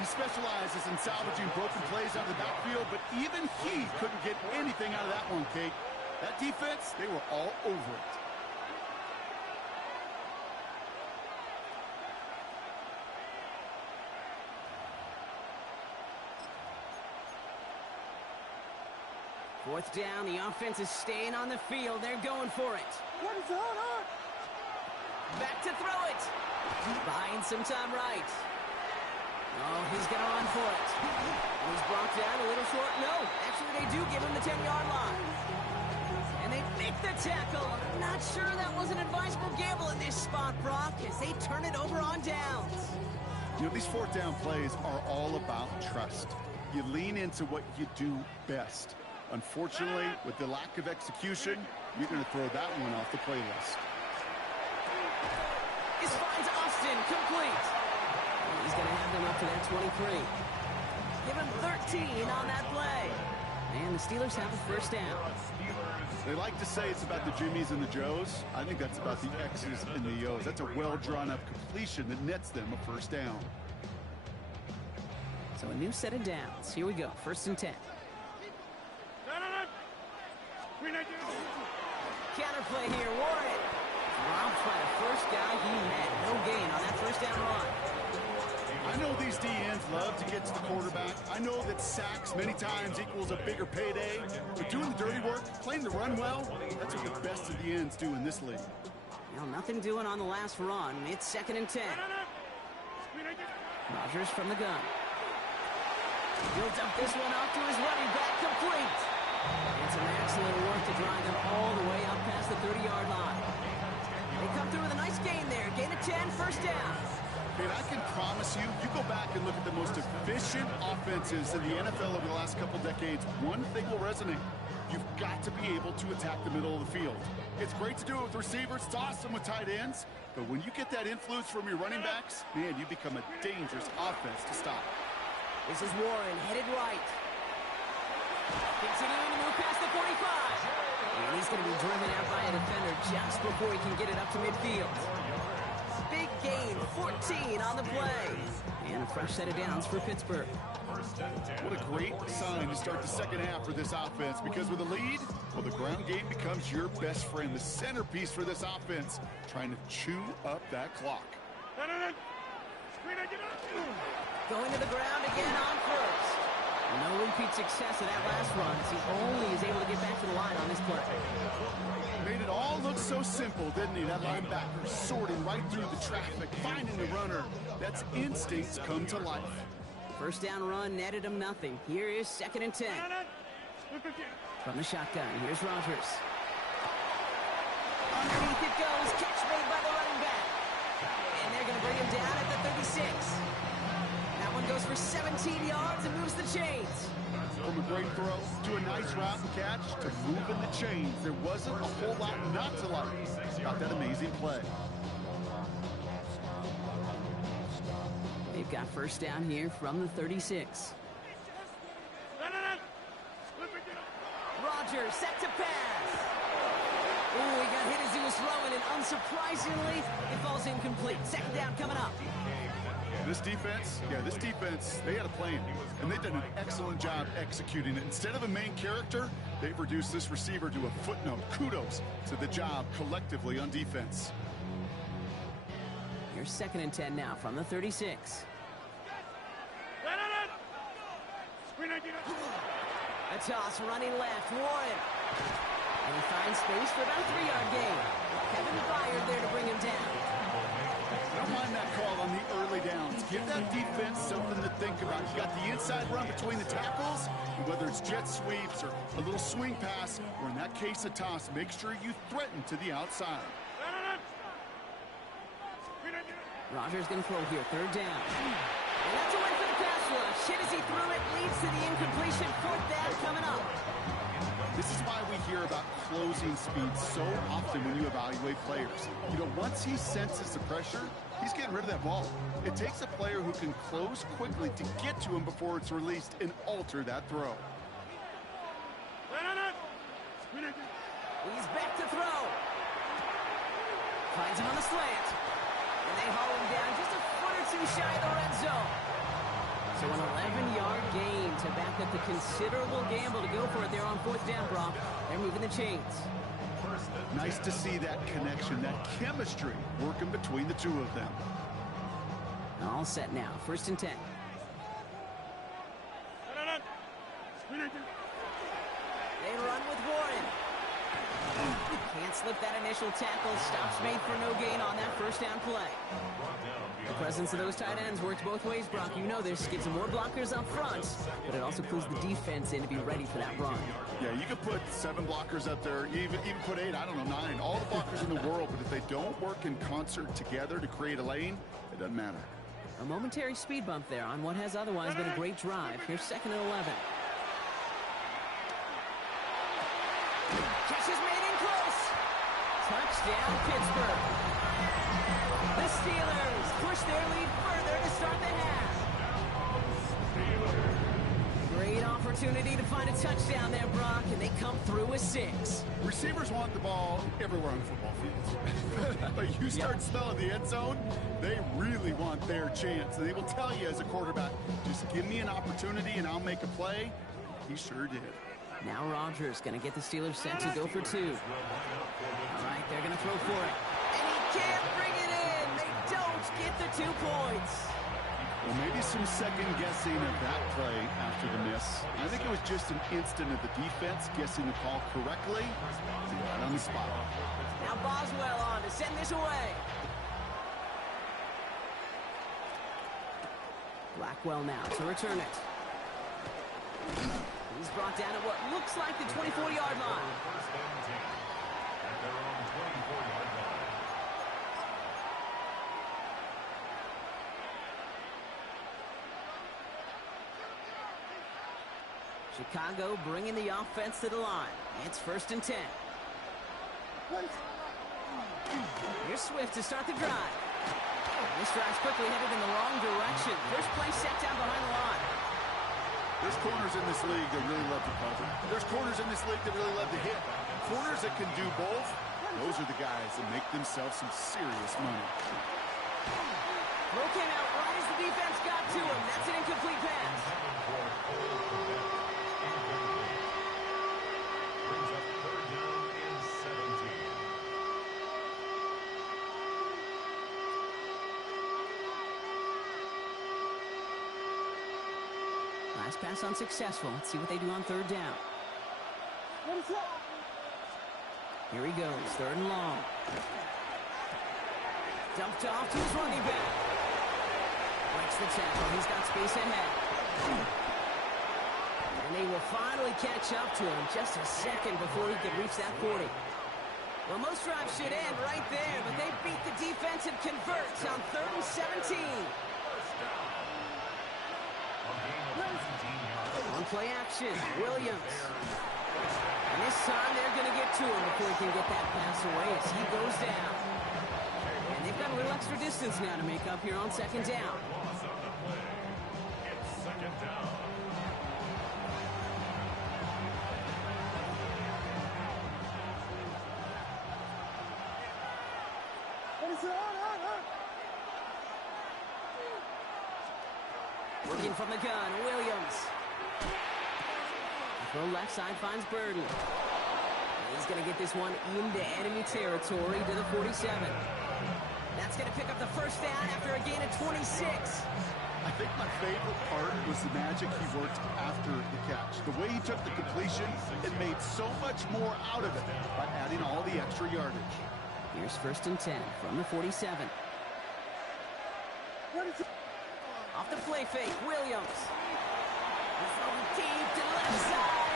He specializes in salvaging broken plays out of the backfield, but even he couldn't get anything out of that one, Kate. That defense, they were all over it. Fourth down, the offense is staying on the field. They're going for it. Back to throw it. Buying some time right. Oh, he's going to run for it. He's brought down a little short. No, actually they do give him the 10-yard line. And they make the tackle. I'm not sure that was an advisable gamble in this spot, Brock, as they turn it over on downs. You know, these 4th down plays are all about trust. You lean into what you do best. Unfortunately, with the lack of execution, you're going to throw that one off the playlist. This finds Austin complete. He's going to have them up to that 23. Give him 13 on that play. And the Steelers have a first down. They like to say it's about the Jimmies and the Joes. I think that's about the X's and the O's. That's a well-drawn-up completion that nets them a first down. So a new set of downs. Here we go. 1st and 10. Counterplay here, Warren. Dropped by the first guy he met. No gain on that first down run. I know these DNs love to get to the quarterback. I know that sacks many times equals a bigger payday. But doing the dirty work, playing the run well, that's what the best of the ends do in this league. Well, nothing doing on the last run. It's 2nd and 10. Rodgers from the gun. Builds up this one off to his running back, complete. And some excellent work to drive them all the way up past the 30-yard line. They come through with a nice gain there. Gain of 10, first down. And I can promise you, you go back and look at the most efficient offenses in the NFL over the last couple decades, one thing will resonate. You've got to be able to attack the middle of the field. It's great to do it with receivers. It's awesome with tight ends. But when you get that influence from your running backs, man, you become a dangerous offense to stop. This is Warren, headed right. Continuing to move past the 45. And he's going to be driven out by a defender just before he can get it up to midfield. Big gain, 14 on the play. And a fresh set of downs for Pittsburgh. What a great sign to start the second half for this offense, because with a lead, well, the ground game becomes your best friend, the centerpiece for this offense, trying to chew up that clock. Going to the ground again on first. No repeat success of that last run, as he only is able to get back to the line on this play. Made it all look so simple, didn't he? That linebacker sorting right through the traffic, finding the runner. That's instincts come to life. First down run netted him nothing. Here is 2nd and 10. From the shotgun, here's Rodgers. Underneath it goes, catch made by the running back. And they're going to bring him down at the 36. That one goes for 17 yards and moves the chains. From a great throw to a nice route and catch to moving the chains, there wasn't a whole lot not to like about that amazing play. They've got first down here from the 36. Rodgers set to pass. Ooh, he got hit as he was throwing, and unsurprisingly, it falls incomplete. Second down coming up. This defense, they had a plan, and they've done an excellent job executing it. Instead of a main character, they've reduced this receiver to a footnote. Kudos to the job collectively on defense. Here's 2nd and 10 now from the 36. A toss running left, Warren. And he finds space for about a 3-yard gain. Kevin Byard there to bring him down. Don't mind that call on the early downs. Give that defense something to think about. You got the inside run between the tackles, and whether it's jet sweeps or a little swing pass, or in that case a toss, make sure you threaten to the outside. Rodgers going to throw here, 3rd down. And that's a win for the pass rush. Hit as he threw it, leads to the incompletion. 4th down coming up. This is why we hear about closing speed so often when you evaluate players. You know, once he senses the pressure, he's getting rid of that ball. It takes a player who can close quickly to get to him before it's released and alter that throw. He's back to throw. Finds him on the slant. And they haul him down just a foot or two shy of the red zone. So an 11-yard gain to back up the considerable gamble to go for it there on 4th down, Brock. They're moving the chains. Nice to see that connection, that chemistry working between the two of them. All set now. 1st and 10. They run with Warren. Can't slip that initial tackle. Stops made for no gain on that first down play. The presence of those tight ends works both ways, Brock. You know this. Gets some more blockers up front, but it also clues the defense in to be ready for that run. Yeah, you could put 7 blockers up there, even put 8, I don't know, 9. All the blockers in the world, but if they don't work in concert together to create a lane, it doesn't matter. A momentary speed bump there on what has otherwise been a great drive. Here's 2nd and 11. Catch is made in close. Touchdown, Pittsburgh. The Steelers push their lead further to start the half. Great opportunity to find a touchdown there, Brock, and they come through with 6. Receivers want the ball everywhere on the football field. But you start smelling the end zone, they really want their chance. And they will tell you as a quarterback, just give me an opportunity and I'll make a play. He sure did. Now Rodgers going to get the Steelers set to go for 2. All right, they're going to throw for it. And he can't bring it in. They don't get the 2 points. Well, maybe some second guessing of that play after the miss. I think it was just an instant of the defense guessing the call correctly right on the spot. Now Boswell on to send this away. Blackwell now to return it. He's brought down at what looks like the 24-yard line. Chicago bringing the offense to the line. It's 1st and 10. Here's Swift to start the drive. This drive's quickly headed in the wrong direction. First play set down behind the line. There's corners in this league that really love to cover. There's corners in this league that really love to hit. Corners that can do both, those are the guys that make themselves some serious money. Throw came out right as the defense got to him. That's an incomplete pass. Brings up 3rd down and 17. Last pass unsuccessful. Let's see what they do on 3rd down. Here he goes, 3rd and long. Dumped off to his running back. Breaks the tackle. He's got space ahead. And they will finally catch up to him just a second before he could reach that 40. Well, most drives should end right there, but they beat the defense and converts on 3rd and 17. On play action, Williams. And this time they're going to get to him before he can get that pass away as he goes down. And they've got a little extra distance now to make up here on 2nd down. Loss on the play. It's 2nd down. Working from the gun, Williams. Throw left side finds Burden. He's going to get this one into enemy territory to the 47. That's going to pick up the 1st down after a gain of 26. I think my favorite part was the magic he worked after the catch. The way he took the completion, it made so much more out of it by adding all the extra yardage. Here's 1st and 10 from the 47. Off the play fake, Williams. He's throwing deep to the left side.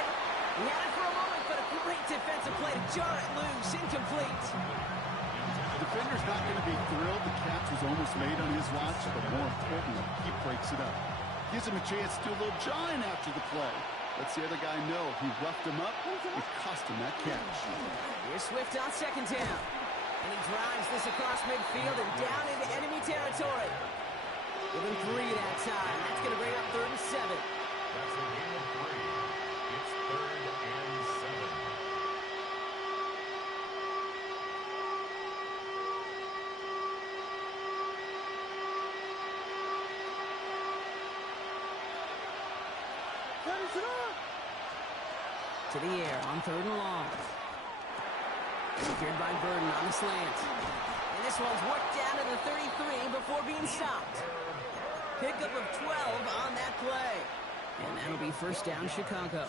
He had it for a moment, but a great defensive play to jar it loose. Incomplete. The defender's not going to be thrilled the catch was almost made on his watch, but more importantly, he breaks it up. Gives him a chance to do a little jawing after the play. Lets the other guy know he roughed him up. It cost him that catch. Here's Swift on 2nd down. And he drives this across midfield and down into enemy territory. Give him 3 that time. That's going to bring up 3rd and 7. That's a gain of 3. It's 3rd and 7. To the air on 3rd and long. Secured by Burden on the slant. And this one's worked down to the 33 before being stopped. Pickup of 12 on that play. And that'll be 1st down, Chicago.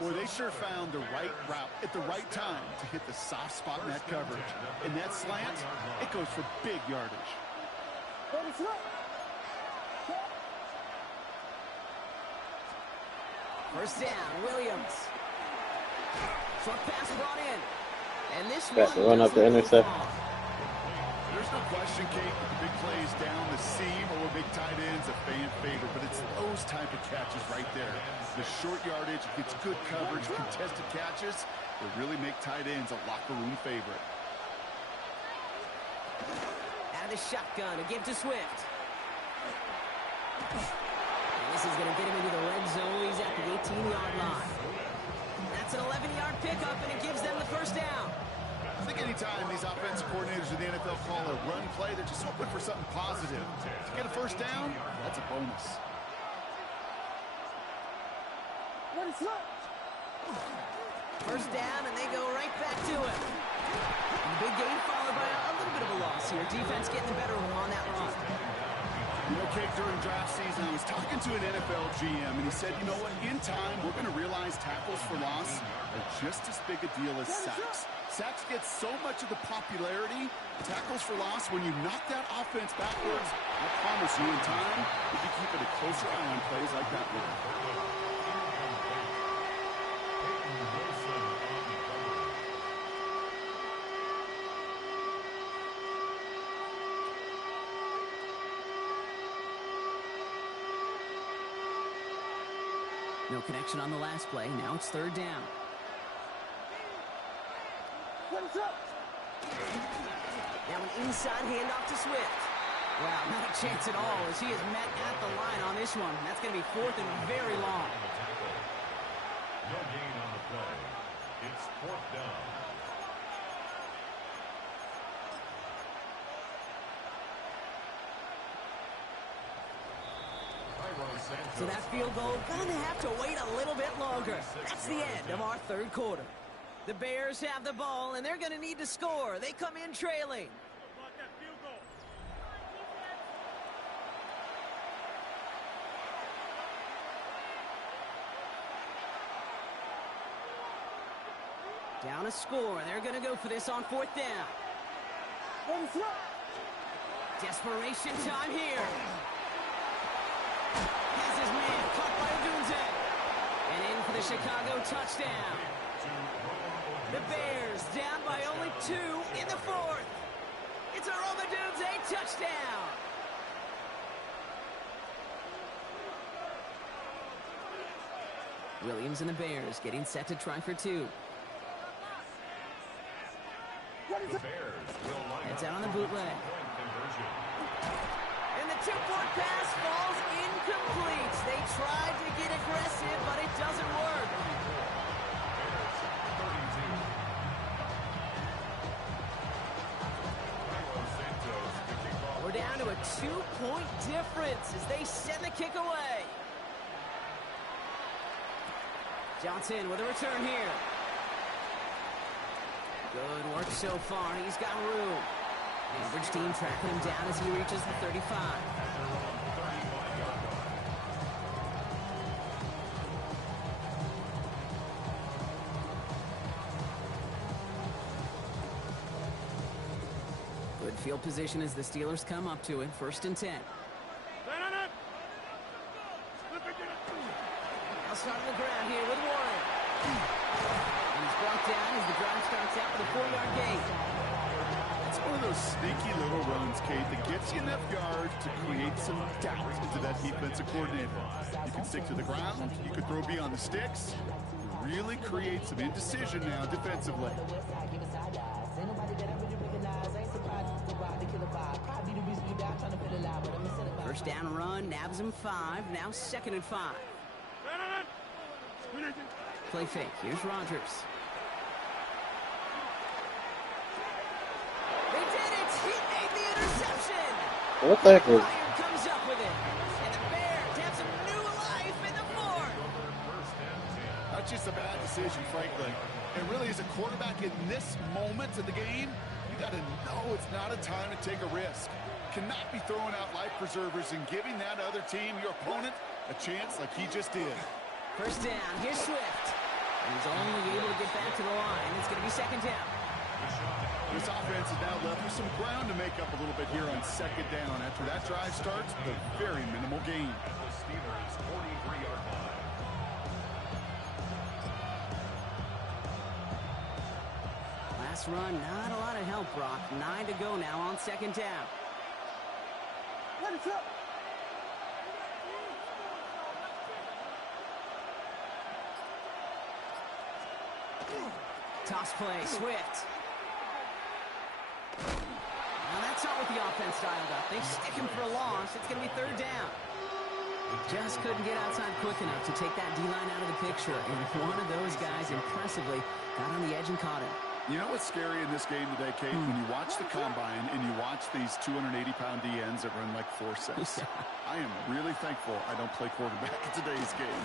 Boy, they sure found the right route at the right time to hit the soft spot in that coverage. And that slant, it goes for big yardage. 1st down, Williams. Short pass brought in. And this Best one run up the doesn't go intercept. far. There's no question, Kate, that the big plays down the seam or with big tight ends a fan favorite, but it's those type of catches right there. The short yardage, gets good coverage, contested catches, that really make tight ends a locker room favorite. Out of the shotgun, a give to Swift. And this is going to get him into the red zone. He's at the 18-yard line. That's an 11-yard pickup, and it gives them the 1st down. I think anytime these offensive coordinators in the NFL call a run play, they're just hoping for something positive. To get a 1st down, that's a bonus. First down, and they go right back to it. And the big gain followed by a little bit of a loss here. Defense getting the better of them on that run. You know, Kate, during draft season, I was talking to an NFL GM, and he said, you know what, in time, we're going to realize tackles for loss are just as big a deal as sacks. Sacks get so much of the popularity. Tackles for loss, when you knock that offense backwards, I promise you, in time, if you keep a closer eye on plays like that one. No connection on the last play. Now it's third down. What is up? Now an inside handoff to Swift. Wow, not a chance at all as he is met at the line on this one. That's going to be fourth and very long. No gain on the play. It's fourth down. So that field goal gonna have to wait a little bit longer. That's the end of our third quarter. The Bears have the ball, and they're gonna need to score. They come in trailing. Down a score. They're gonna go for this on fourth down. What is up? Desperation time here. Has his man caught by Odunze. And in for the Chicago touchdown. The Bears down by only 2 in the fourth. It's a Rome Odunze touchdown. Williams and the Bears getting set to try for 2. The Bears will line Heads up out on the for bootleg. two-point conversion. And the 2-point pass falls incomplete. They tried to get aggressive, but it doesn't work. Bears 32. Carlos Santos, the kickoff. We're down to a 2-point difference as they send the kick away. Johnson with a return here. Good work so far. He's got room. The average team tracking him down as he reaches the 35. At their own 35-yard line. Good field position as the Steelers come up to it. First and 10. Now starting the ground here with Warren. And he's brought down as the drive starts out with a 4-yard gain. It's one of those sneaky little runs, Kate, that gets you enough yards to create some doubt into that defensive coordinator. You can stick to the ground. You can throw beyond the sticks. You really create some indecision now defensively. First down run, nabs him 5. Now second and 5. Play fake. Here's Rodgers. They did it! He made the interception! What the heck was? Ryan comes up with it. And the Bears have some new life in the fourth. First and 10. Not just a bad decision, frankly. It really is a quarterback in this moment of the game. You got to know it's not a time to take a risk. Cannot be throwing out life preservers and giving that other team, your opponent, a chance like he just did. First down. Here's Swift. And he's only able to get back to the line. It's going to be second down. This offense is now left with some ground to make up a little bit here on second down. After that drive starts, a very minimal gain. At the Steelers' 43-yard line. Last run, not a lot of help, Brock. 9 to go now on second down. What is up? Toss play, Swift. Now that's not what the offense dialed up. They stick him for a loss. It's going to be third down. Just couldn't get outside quick enough to take that D-line out of the picture. And one of those guys impressively got on the edge and caught him. You know what's scary in this game today, Kate? When you watch the combine and you watch these 280-pound DNs that run like 4.6. I am really thankful I don't play quarterback in today's game.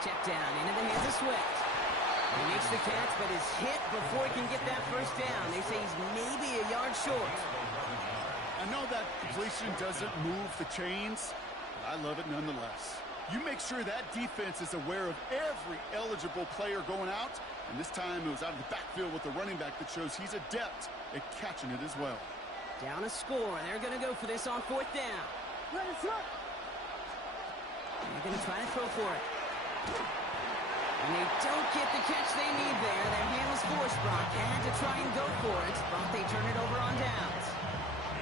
Check down into the hands of Swift. He makes the catch, but is hit before he can get that first down. They say he's maybe a yard short. I know that completion doesn't move the chains, but I love it nonetheless. You make sure that defense is aware of every eligible player going out, and this time it was out of the backfield with the running back that shows he's adept at catching it as well. Down a score, and they're going to go for this on fourth down. What is up? They're going to try to throw for it. And they don't get the catch they need there. Their hand was forced, Brock. Had to try and go for it, but they turn it over on downs.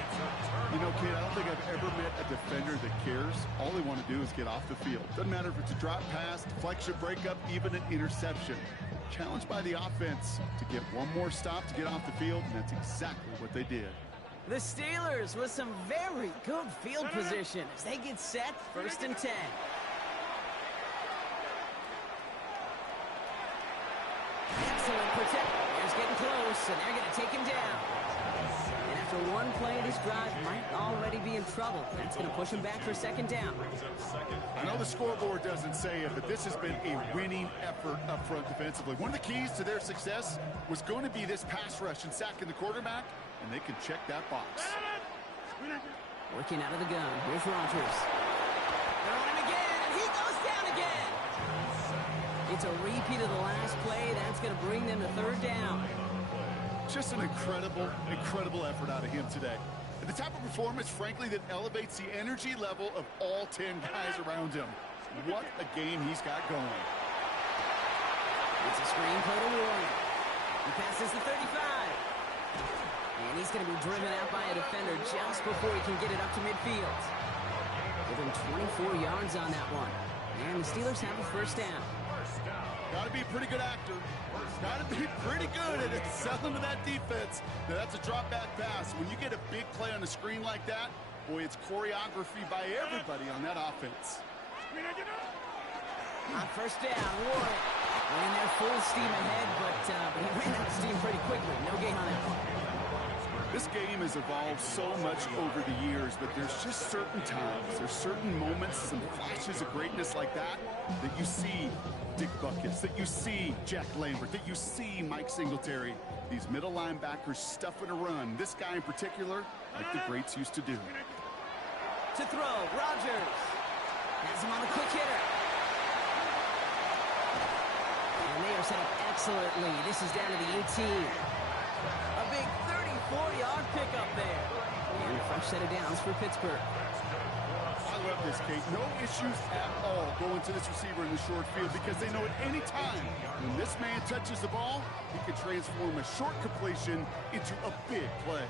It's a turnover. You know, Kate, I don't think I've ever met a defender that cares. All they want to do is get off the field. Doesn't matter if it's a drop pass, deflection, breakup, even an interception. Challenged by the offense to get one more stop to get off the field, and that's exactly what they did. The Steelers with some very good field position as they get set, 1st and 10. Excellent protect. There's getting close, and they're going to take him down. And after one play, this drive might already be in trouble. That's going to push him back for 2nd down. I know the scoreboard doesn't say it, but this has been a winning effort up front defensively. One of the keys to their success was going to be this pass rush and sacking the quarterback, and they can check that box. Working out of the gun. Here's Rodgers. They're on him again, and he goes down again. It's a repeat of the last play. That's going to bring them to 3rd down. Just an incredible, incredible effort out of him today. And the type of performance, frankly, that elevates the energy level of all 10 guys around him. What a game he's got going. It's a screen play to Warren. He passes the 35. And he's going to be driven out by a defender just before he can get it up to midfield. Give him 24 yards on that one. And the Steelers have a 1st down. Got to be a pretty good actor. Got to be pretty good at selling to that defense. Now, that's a drop-back pass. When you get a big play on the screen like that, boy, it's choreography by everybody on that offense. On 1st down, Warren went in there full steam ahead, but he ran out of steam pretty quickly. No gain on that one. This game has evolved so much over the years, but there's just certain times, there's certain moments, some flashes of greatness like that you see Dick Buckets, that you see Jack Lambert, that you see Mike Singletary. These middle linebackers stuffing a run. This guy in particular, like the greats used to do. To throw, Rodgers. Has him on a quick hitter. And they are set up excellently. This is down to the 18. A big 34-yard pickup there. And a fresh set of downs for Pittsburgh. I love this, Kate. No issues at all going to this receiver in the short field because they know at any time when this man touches the ball, he can transform a short completion into a big play.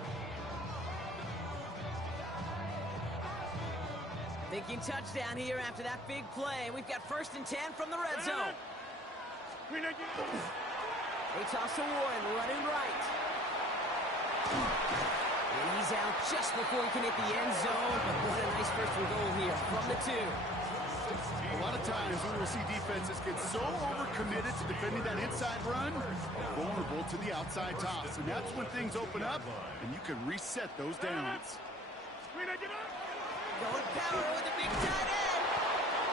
Thinking touchdown here after that big play. We've got 1st and 10 from the red zone. They toss to Warren, running right. And he's out just before he can hit the end zone. But what a nice 1st and goal here from the 2. A lot of times we will see defenses get so overcommitted to defending that inside run, vulnerable to the outside toss. And that's when things open up, and you can reset those downs. Going power with a big tight end.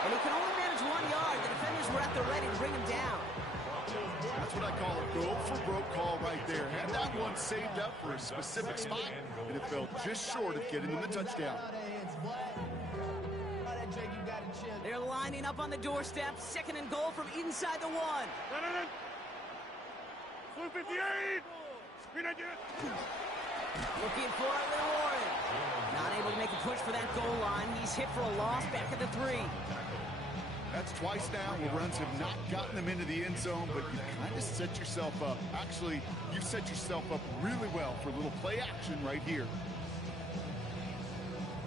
And he can only manage 1 yard. The defenders were at the ready to bring him down. That's what I call a go-for-broke call right there. Had that one saved up for a specific spot, and it fell just short of getting him the touchdown. They're lining up on the doorstep. 2nd and goal from inside the 1. Looking for it with Warren. Not able to make a push for that goal line. He's hit for a loss back at the 3. That's twice now where runs have not gotten them into the end zone, but you kind of set yourself up. Actually, you've set yourself up really well for a little play action right here.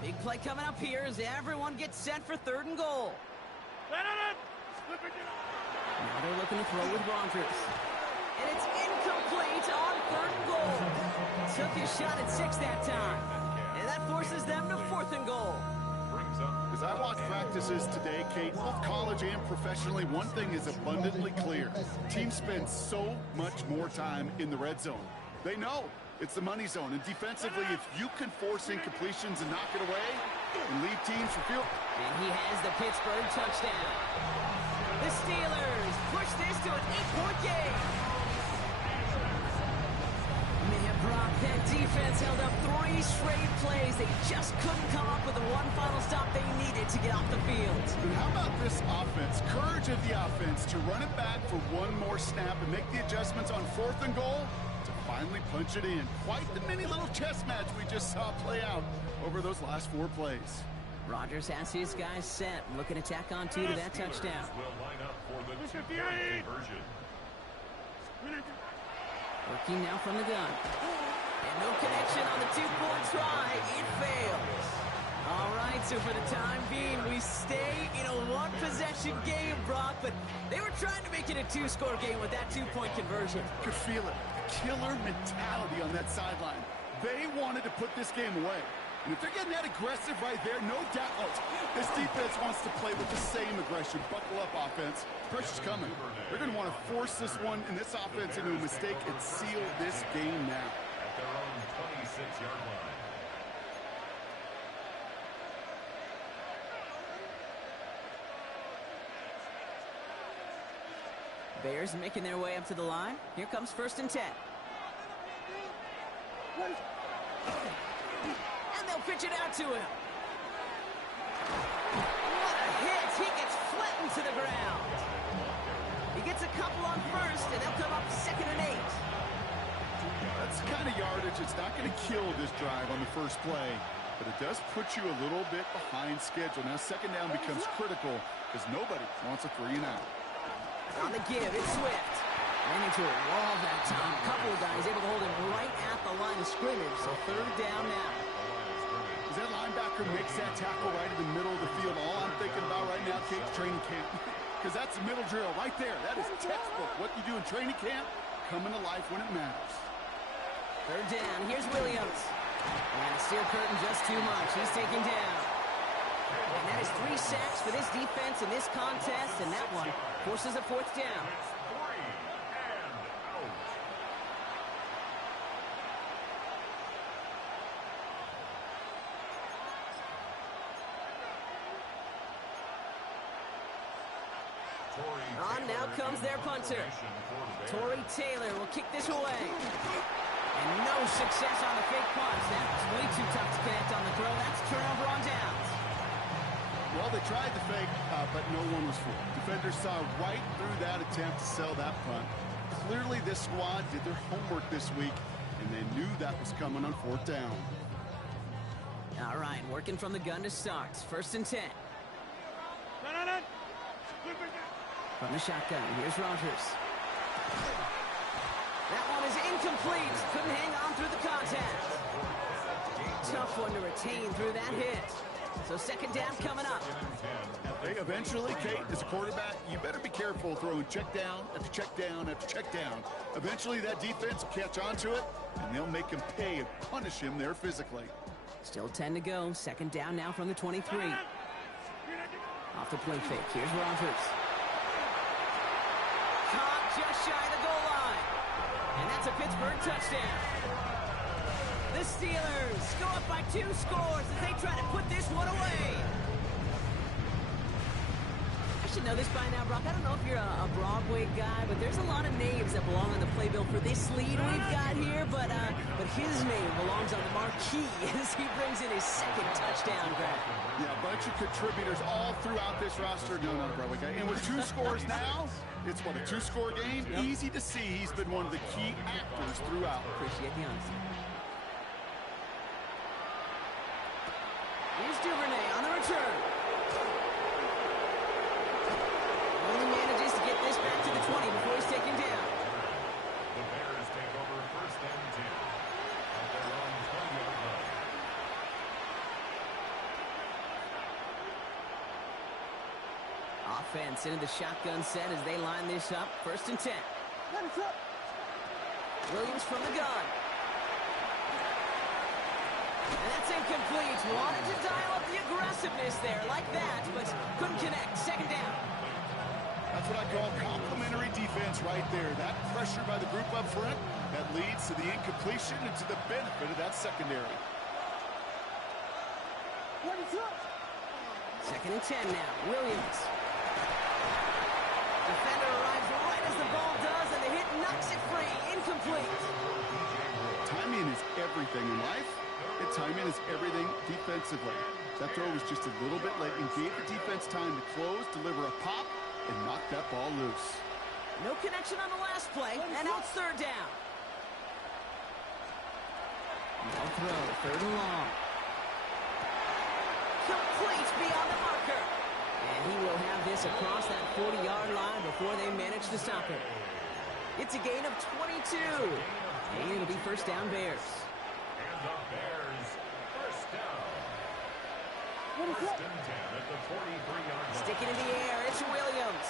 Big play coming up here as everyone gets set for 3rd and goal. Now they're looking to throw with Rodgers. And it's incomplete on 3rd and goal. Took his shot at 6 that time. And that forces them to 4th and goal. As I watch practices today, Kate, both college and professionally, one thing is abundantly clear. Teams spend so much more time in the red zone. They know it's the money zone. And defensively, if you can force incompletions and knock it away and leave teams for field. And he has the Pittsburgh touchdown. The Steelers push this to an 8-point game. Brock, that defense held up 3 straight plays. They just couldn't come up with the one final stop they needed to get off the field. And how about this offense? Courage of the offense to run it back for one more snap and make the adjustments on 4th and goal to finally punch it in. Quite the mini little chess match we just saw play out over those last 4 plays. Rodgers has his guys set, looking to tack on 2 to that touchdown. Working now from the gun. And no connection on the two-point try. It fails. All right, so for the time being, we stay in a one-possession game, Brock, but they were trying to make it a two-score game with that two-point conversion. Could feel it. Killer mentality on that sideline. They wanted to put this game away. And if they're getting that aggressive right there, no doubt. Oh, this defense wants to play with the same aggression. Buckle up, offense. Pressure's coming. They're going to want to force this one and this offense into a mistake and seal this game now. At their own 26-yard line. Bears making their way up to the line. Here comes 1st and 10. And they'll pitch it out to him. What a hit. He gets flattened to the ground. He gets a couple on 1st, and they'll come up 2nd and 8. That's the kind of yardage. It's not going to kill this drive on the first play, but it does put you a little bit behind schedule. Now 2nd down becomes critical because nobody wants a 3-and-out. On the give, it's Swift. Ran into a wall that time. A couple of guys able to hold him right at the line of scrimmage, so 3rd down now. As that linebacker makes that tackle right in the middle of the field, all I'm thinking about right now, Kate's training camp. Because that's the middle drill right there. That is textbook. What you do in training camp, coming to life when it matters. 3rd down, here's Williams. And the steel curtain just too much. He's taken down. And that is 3 sacks for this defense in this contest, and that one forces a 4th down. It's 3 and out. On now comes their punter. Torrey Taylor will kick this away. And no success on the fake punch. That was way too tough to connect on the throw. That's turnover on downs. Well, they tried the fake, but no one was fooled. Defenders saw right through that attempt to sell that punt. Clearly, this squad did their homework this week, and they knew that was coming on 4th down. All right, working from the gun to start. 1st and 10. From the shotgun, here's Rogers. That one is incomplete. Couldn't hang on through the contact. Tough one to retain through that hit. So 2nd down coming up. Hey, eventually, Kate, as a quarterback, you better be careful throwing check down after check down after check down. Eventually, that defense will catch on to it, and they'll make him pay and punish him there physically. Still 10 to go. 2nd down now from the 23. Off the play fake. Here's Rogers. Caught just shy of the goal line. And that's a Pittsburgh touchdown. The Steelers go up by 2 scores as they try to put this one away. I should know this by now, Brock. I don't know if you're a Broadway guy, but there's a lot of names that belong on the playbill for this lead we've got here, but his name belongs on the marquee as he brings in his 2nd touchdown grab. Yeah, a bunch of contributors all throughout this roster. No, not a Broadway guy. And with 2 scores now, it's what, a 2-score game? Yep. Easy to see he's been one of the key actors throughout. Appreciate the honesty. Here's Duvernay on the return. Only manages to get this back to the 20 before he's taken down. The Bears take over 1st and 10 at their own 20-yard line. Offense into the shotgun set as they line this up. 1st and 10. Williams from the gun. And that's incomplete. Wanted to dial up the aggressiveness there like that, but couldn't connect. 2nd down. That's what I call complimentary defense right there. That pressure by the group up front, that leads to the incompletion and to the benefit of that secondary. 2nd and 10 now. Williams. Defender arrives right as the ball does, and the hit knocks it free. Incomplete. Timing is everything in life, and timing is everything defensively. That throw was just a little bit late and gave the defense time to close, deliver a pop, and knock that ball loose. No connection on the last play, and now it's 3rd down. No throw, 3rd and long. Complete beyond the marker. And he will have this across that 40-yard line before they manage to stop it. It's a gain of 22. And it'll be 1st down Bears. First and 10 at the 43-yard line. Stick it in the air. It's Williams.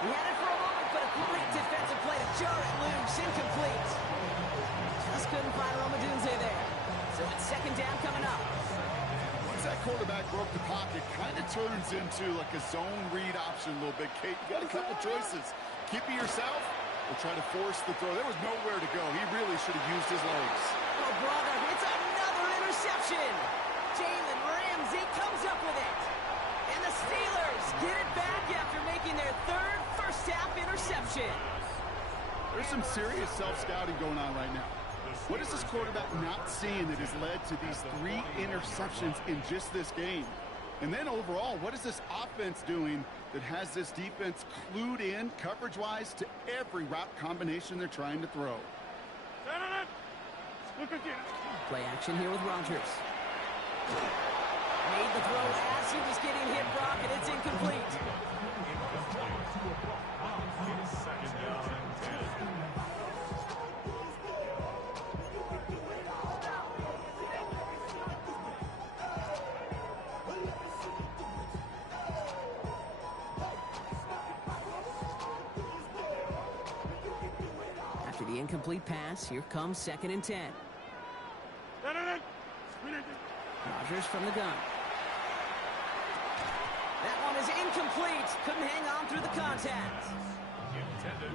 He had it for a moment, but a great defensive play to jar it loose. Incomplete. Just couldn't find Romadunze there. So it's second down coming up. Once that quarterback broke the pocket, kind of turns into like a zone read option a little bit. Kate, you got a couple choices. Keep it yourself or try to force the throw. There was nowhere to go. He really should have used his legs. Oh, brother, it's another interception. Jalen Ramsey comes up with it. And the Steelers get it back after making their third first-half interception. There's some serious self-scouting going on right now. What is this quarterback not seeing that has led to these 3 interceptions in just this game? And then overall, what is this offense doing that has this defense clued in coverage-wise to every route combination they're trying to throw? Play action here with Rodgers. Made the throw as he was getting hit, Brock, and it's incomplete. Second down and 10. After the incomplete pass, here comes second and 10. Rodgers from the gun. That one is incomplete. Couldn't hang on through the contact.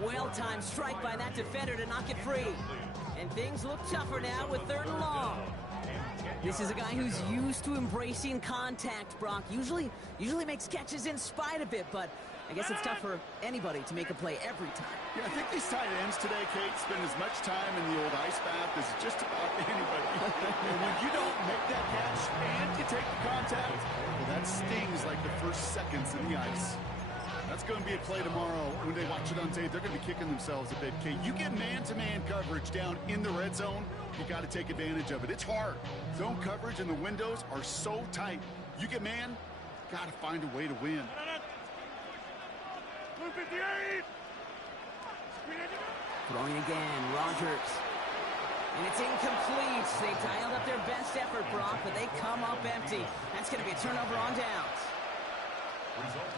Well-timed strike by that defender to knock it free. And things look tougher now with third and long. This is a guy who's used to embracing contact, Brock. Usually makes catches in spite of it, but I guess it's tough for anybody to make a play every time. Yeah, I think these tight ends today, Kate, spend as much time in the old ice bath as just about anybody. And when you don't make that catch and you take the contact, well, that stings like the first seconds in the ice. That's going to be a play tomorrow. When they watch it on tape, they're going to be kicking themselves a bit, Kate. You get man-to-man coverage down in the red zone, you got to take advantage of it. It's hard. Zone coverage and the windows are so tight. You get man, got to find a way to win. Throwing again, Rodgers. And it's incomplete. They dialed up their best effort, Brock, but they come up empty. That's going to be a turnover on downs.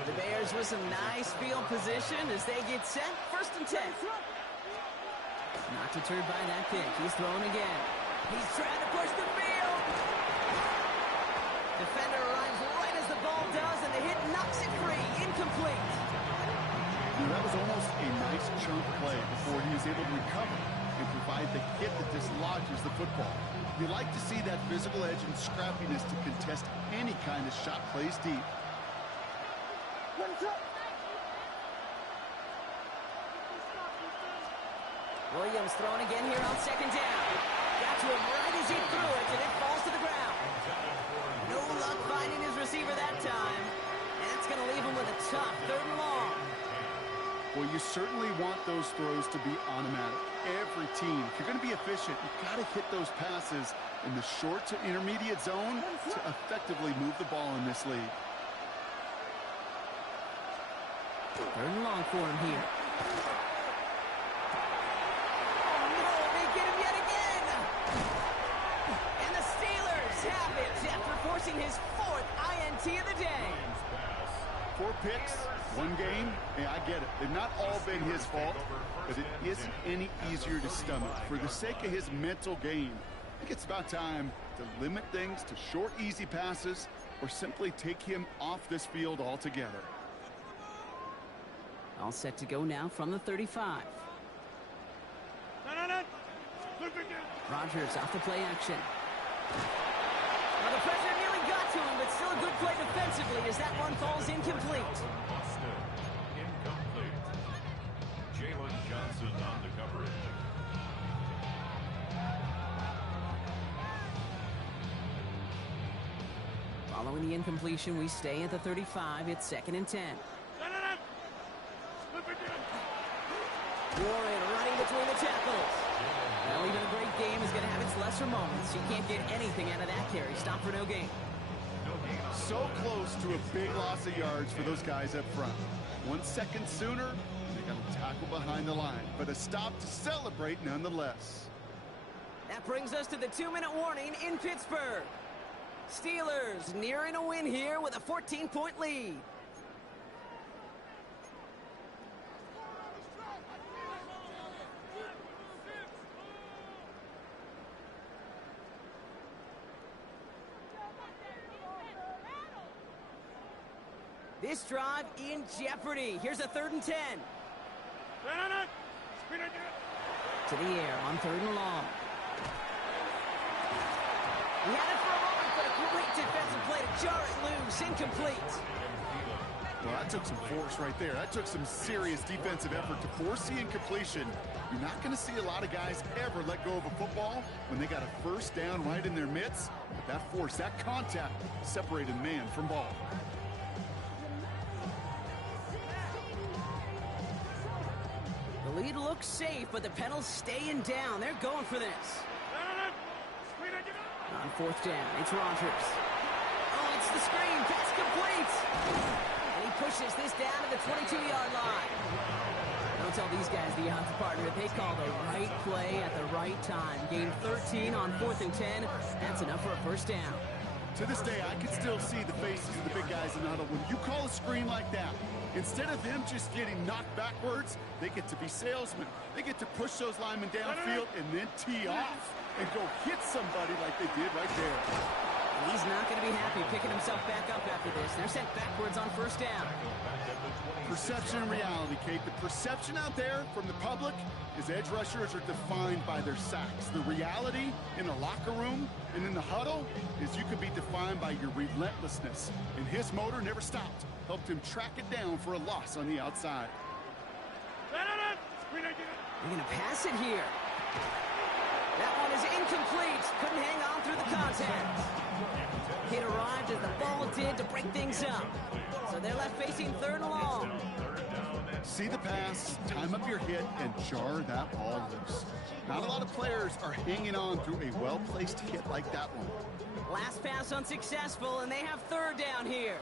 The Bears with some nice field position as they get set. First and 10. Not deterred by that pick. He's throwing again. He's trying to push the field. Defender arrives right as the ball does, and the hit knocks it free. Incomplete. That was almost a nice chunk play before he was able to recover and provide the hit that dislodges the football. You like to see that physical edge and scrappiness to contest any kind of shot plays deep. Williams throwing again here on second down. Got to him right as he threw it, and it falls to the ground. No luck finding his receiver that time. And that's going to leave him with a tough third and long. Well, you certainly want those throws to be automatic. Every team, if you're going to be efficient, you've got to hit those passes in the short to intermediate zone to effectively move the ball in this league. Third and long for him here. Oh, no, they get him yet again. And the Steelers have it after forcing his 4th INT of the day. 4 picks, 1 game. Hey, I get it. They've not all been his fault, but it isn't any easier to stomach. For the sake of his mental game, I think it's about time to limit things to short, easy passes or simply take him off this field altogether. All set to go now from the 35. Rodgers off the play action. Well, the pressure nearly got to him, but still a good play defensively as that one falls incomplete. Incomplete. Jalen Johnson on the coverage. Following the incompletion, we stay at the 35. It's second and 10. Warren running between the tackles. Well, even a great game is going to have its lesser moments. You can't get anything out of that carry. Stop for no gain. So close to a big loss of yards for those guys up front. 1 second sooner, they got to tackle behind the line. But a stop to celebrate nonetheless. That brings us to the 2-minute warning in Pittsburgh. Steelers nearing a win here with a 14-point lead. This drive in jeopardy. Here's a 3rd and 10. To the air on 3rd and long. He had it for a moment, but a great defensive play to jar it loose. Incomplete. Well, that took some force right there. That took some serious defensive effort to force the incompletion. You're not going to see a lot of guys ever let go of a football when they got a 1st down right in their midst. But that force, that contact, separated man from ball. The lead looks safe, but the Penals staying down. They're going for this. On 4th down, it's Rodgers. Oh, it's the screen. Pass complete. And he pushes this down to the 22-yard line. Don't tell these guys the odds partner. They call the right play at the right time. Gain 13 on 4th and 10. That's enough for a 1st down. To this day, I can still see the faces of the big guys in the huddle. When you call a screen like that, instead of them just getting knocked backwards, they get to be salesmen. They get to push those linemen downfield and then tee off and go hit somebody like they did right there. He's not going to be happy picking himself back up after this. They're sent backwards on 1st down. Perception and reality, Kate. The perception out there from the public is edge rushers are defined by their sacks. The reality in the locker room and in the huddle is you can be defined by your relentlessness. And his motor never stopped. Helped him track it down for a loss on the outside. They're going to pass it here. That one is incomplete. Couldn't hang on through the contact. Hit arrived as the ball did to break things up. So they're left facing 3rd and long. See the pass, time up your hit, and jar that ball loose. Not a lot of players are hanging on through a well-placed hit like that one. Last pass unsuccessful, and they have 3rd down here.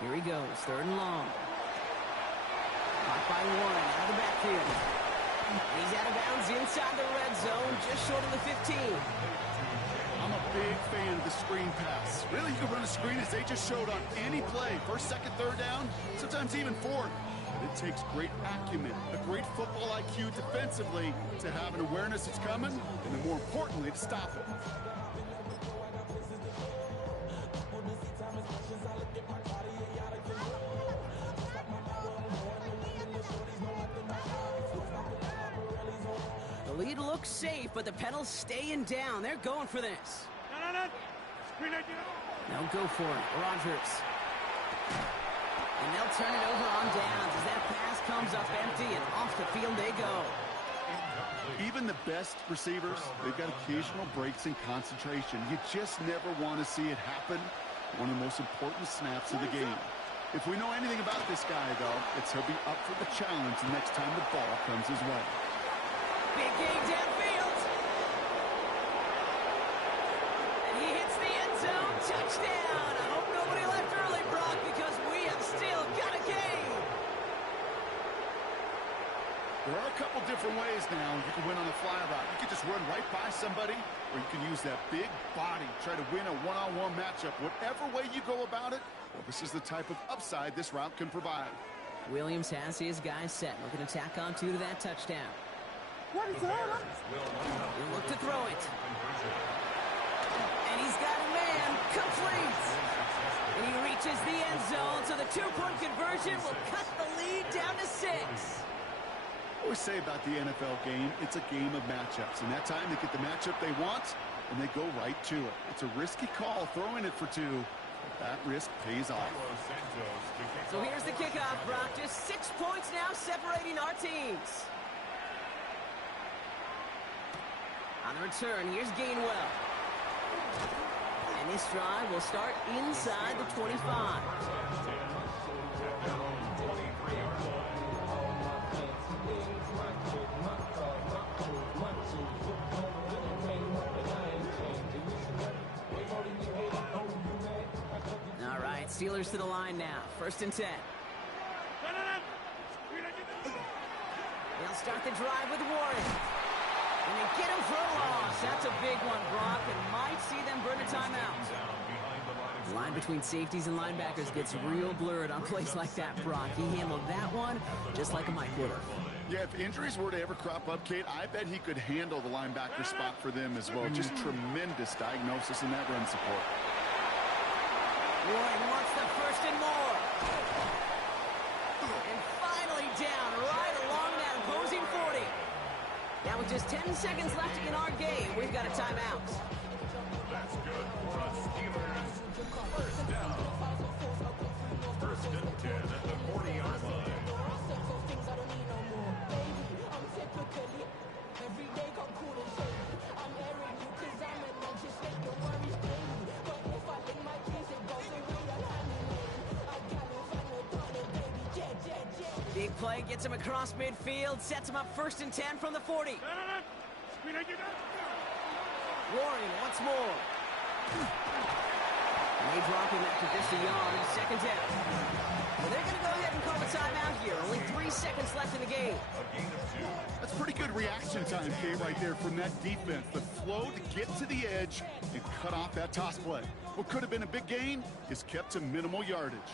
Here he goes, 3rd and long. Caught by 1 out of the backfield. He's out of bounds inside the red zone, just short of the 15. I'm a big fan of the screen pass. Really, you can run a screen as they just showed on any play. 1st, 2nd, 3rd down, sometimes even 4th. But it takes great acumen, a great football IQ defensively to have an awareness it's coming, and then more importantly, to stop it. The lead looks safe, but the Penals staying down. They're going for this. They'll go for it. Rodgers. And they'll turn it over on downs as that pass comes up empty, and off the field they go. Even the best receivers, they've got occasional breaks in concentration. You just never want to see it happen. One of the most important snaps of the game. If we know anything about this guy, though, it's he'll be up for the challenge the next time the ball comes his way. Big game downfield. And he hits the end zone. Touchdown. I hope nobody left early, Brock, because we have still got a game. There are a couple different ways now you can win on a fly route. You can just run right by somebody, or you can use that big body, try to win a one-on-one matchup. Whatever way you go about it, well, this is the type of upside this route can provide. Williams has his guys set. Looking to tack on 2 to that touchdown. What is that? He'll look to throw it. And he's got a man complete. And he reaches the end zone, so the 2-point conversion will cut the lead down to 6. I always say about the NFL game, it's a game of matchups. And that time they get the matchup they want, and they go right to it. It's a risky call throwing it for 2, but that risk pays off. So here's the kickoff, Brock. Just 6 points now separating our teams. On the return, here's Gainwell. And this drive will start inside the 25. All right, Steelers to the line now. 1st and 10. They'll start the drive with Warren. And they get him for a loss. That's a big one, Brock, and might see them burn a timeout. The line between safeties and linebackers gets real blurred on plays like that, Brock. He handled that one just like a Mike would have. Yeah, if injuries were to ever crop up, Kate, I bet he could handle the linebacker spot for them as well. Just tremendous diagnosis in that run support. Warren wants the first and more. And finally down right along that opposing 40. Now with just 10 seconds left in our game, we've got a timeout. That's good for us Steelers. First down. First and 10 at the 40-yard line. Big play gets him across midfield, sets him up first and 10 from the 40. Warren once more. And they drop him after just a yard, second down. Well, they're going to go ahead and call a timeout here. Only 3 seconds left in the game. That's pretty good reaction time, Kay, right there from that defense. The flow to get to the edge and cut off that toss play. What could have been a big gain is kept to minimal yardage.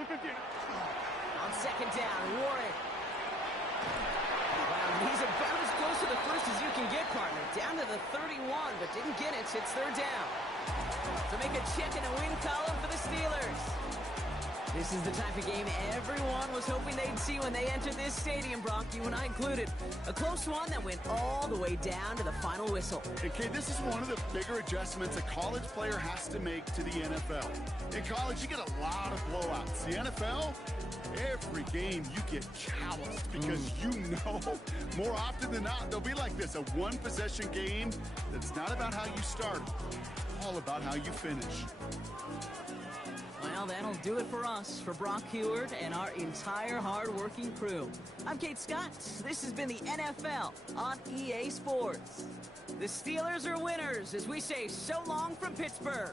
On second down, Warren. Wow, he's about as close to the first as you can get, partner. Down to the 31, but didn't get it. It's third down. To make a check in the win column for the Steelers. This is the type of game everyone was hoping they'd see when they entered this stadium, Brock, you and I included. A close one that went all the way down to the final whistle. Okay, this is one of the bigger adjustments a college player has to make to the NFL. In college, you get a lot of blowouts. The NFL, every game you get calloused because you know more often than not, they'll be like this, a one-possession game that's not about how you start, all about how you finish. Well, that'll do it for us, for Brock Heward and our entire hard-working crew. I'm Kate Scott. This has been the NFL on EA Sports. The Steelers are winners as we say so long from Pittsburgh.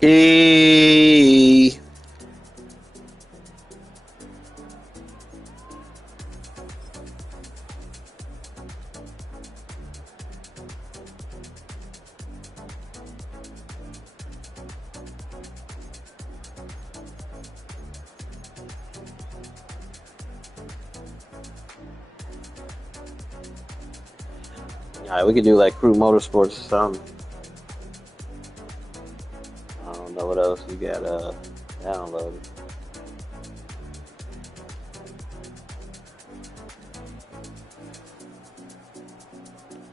Hey. Alright, we could do like Crew Motorsports or something. I don't know what else you got downloaded.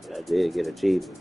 But I did get achievement.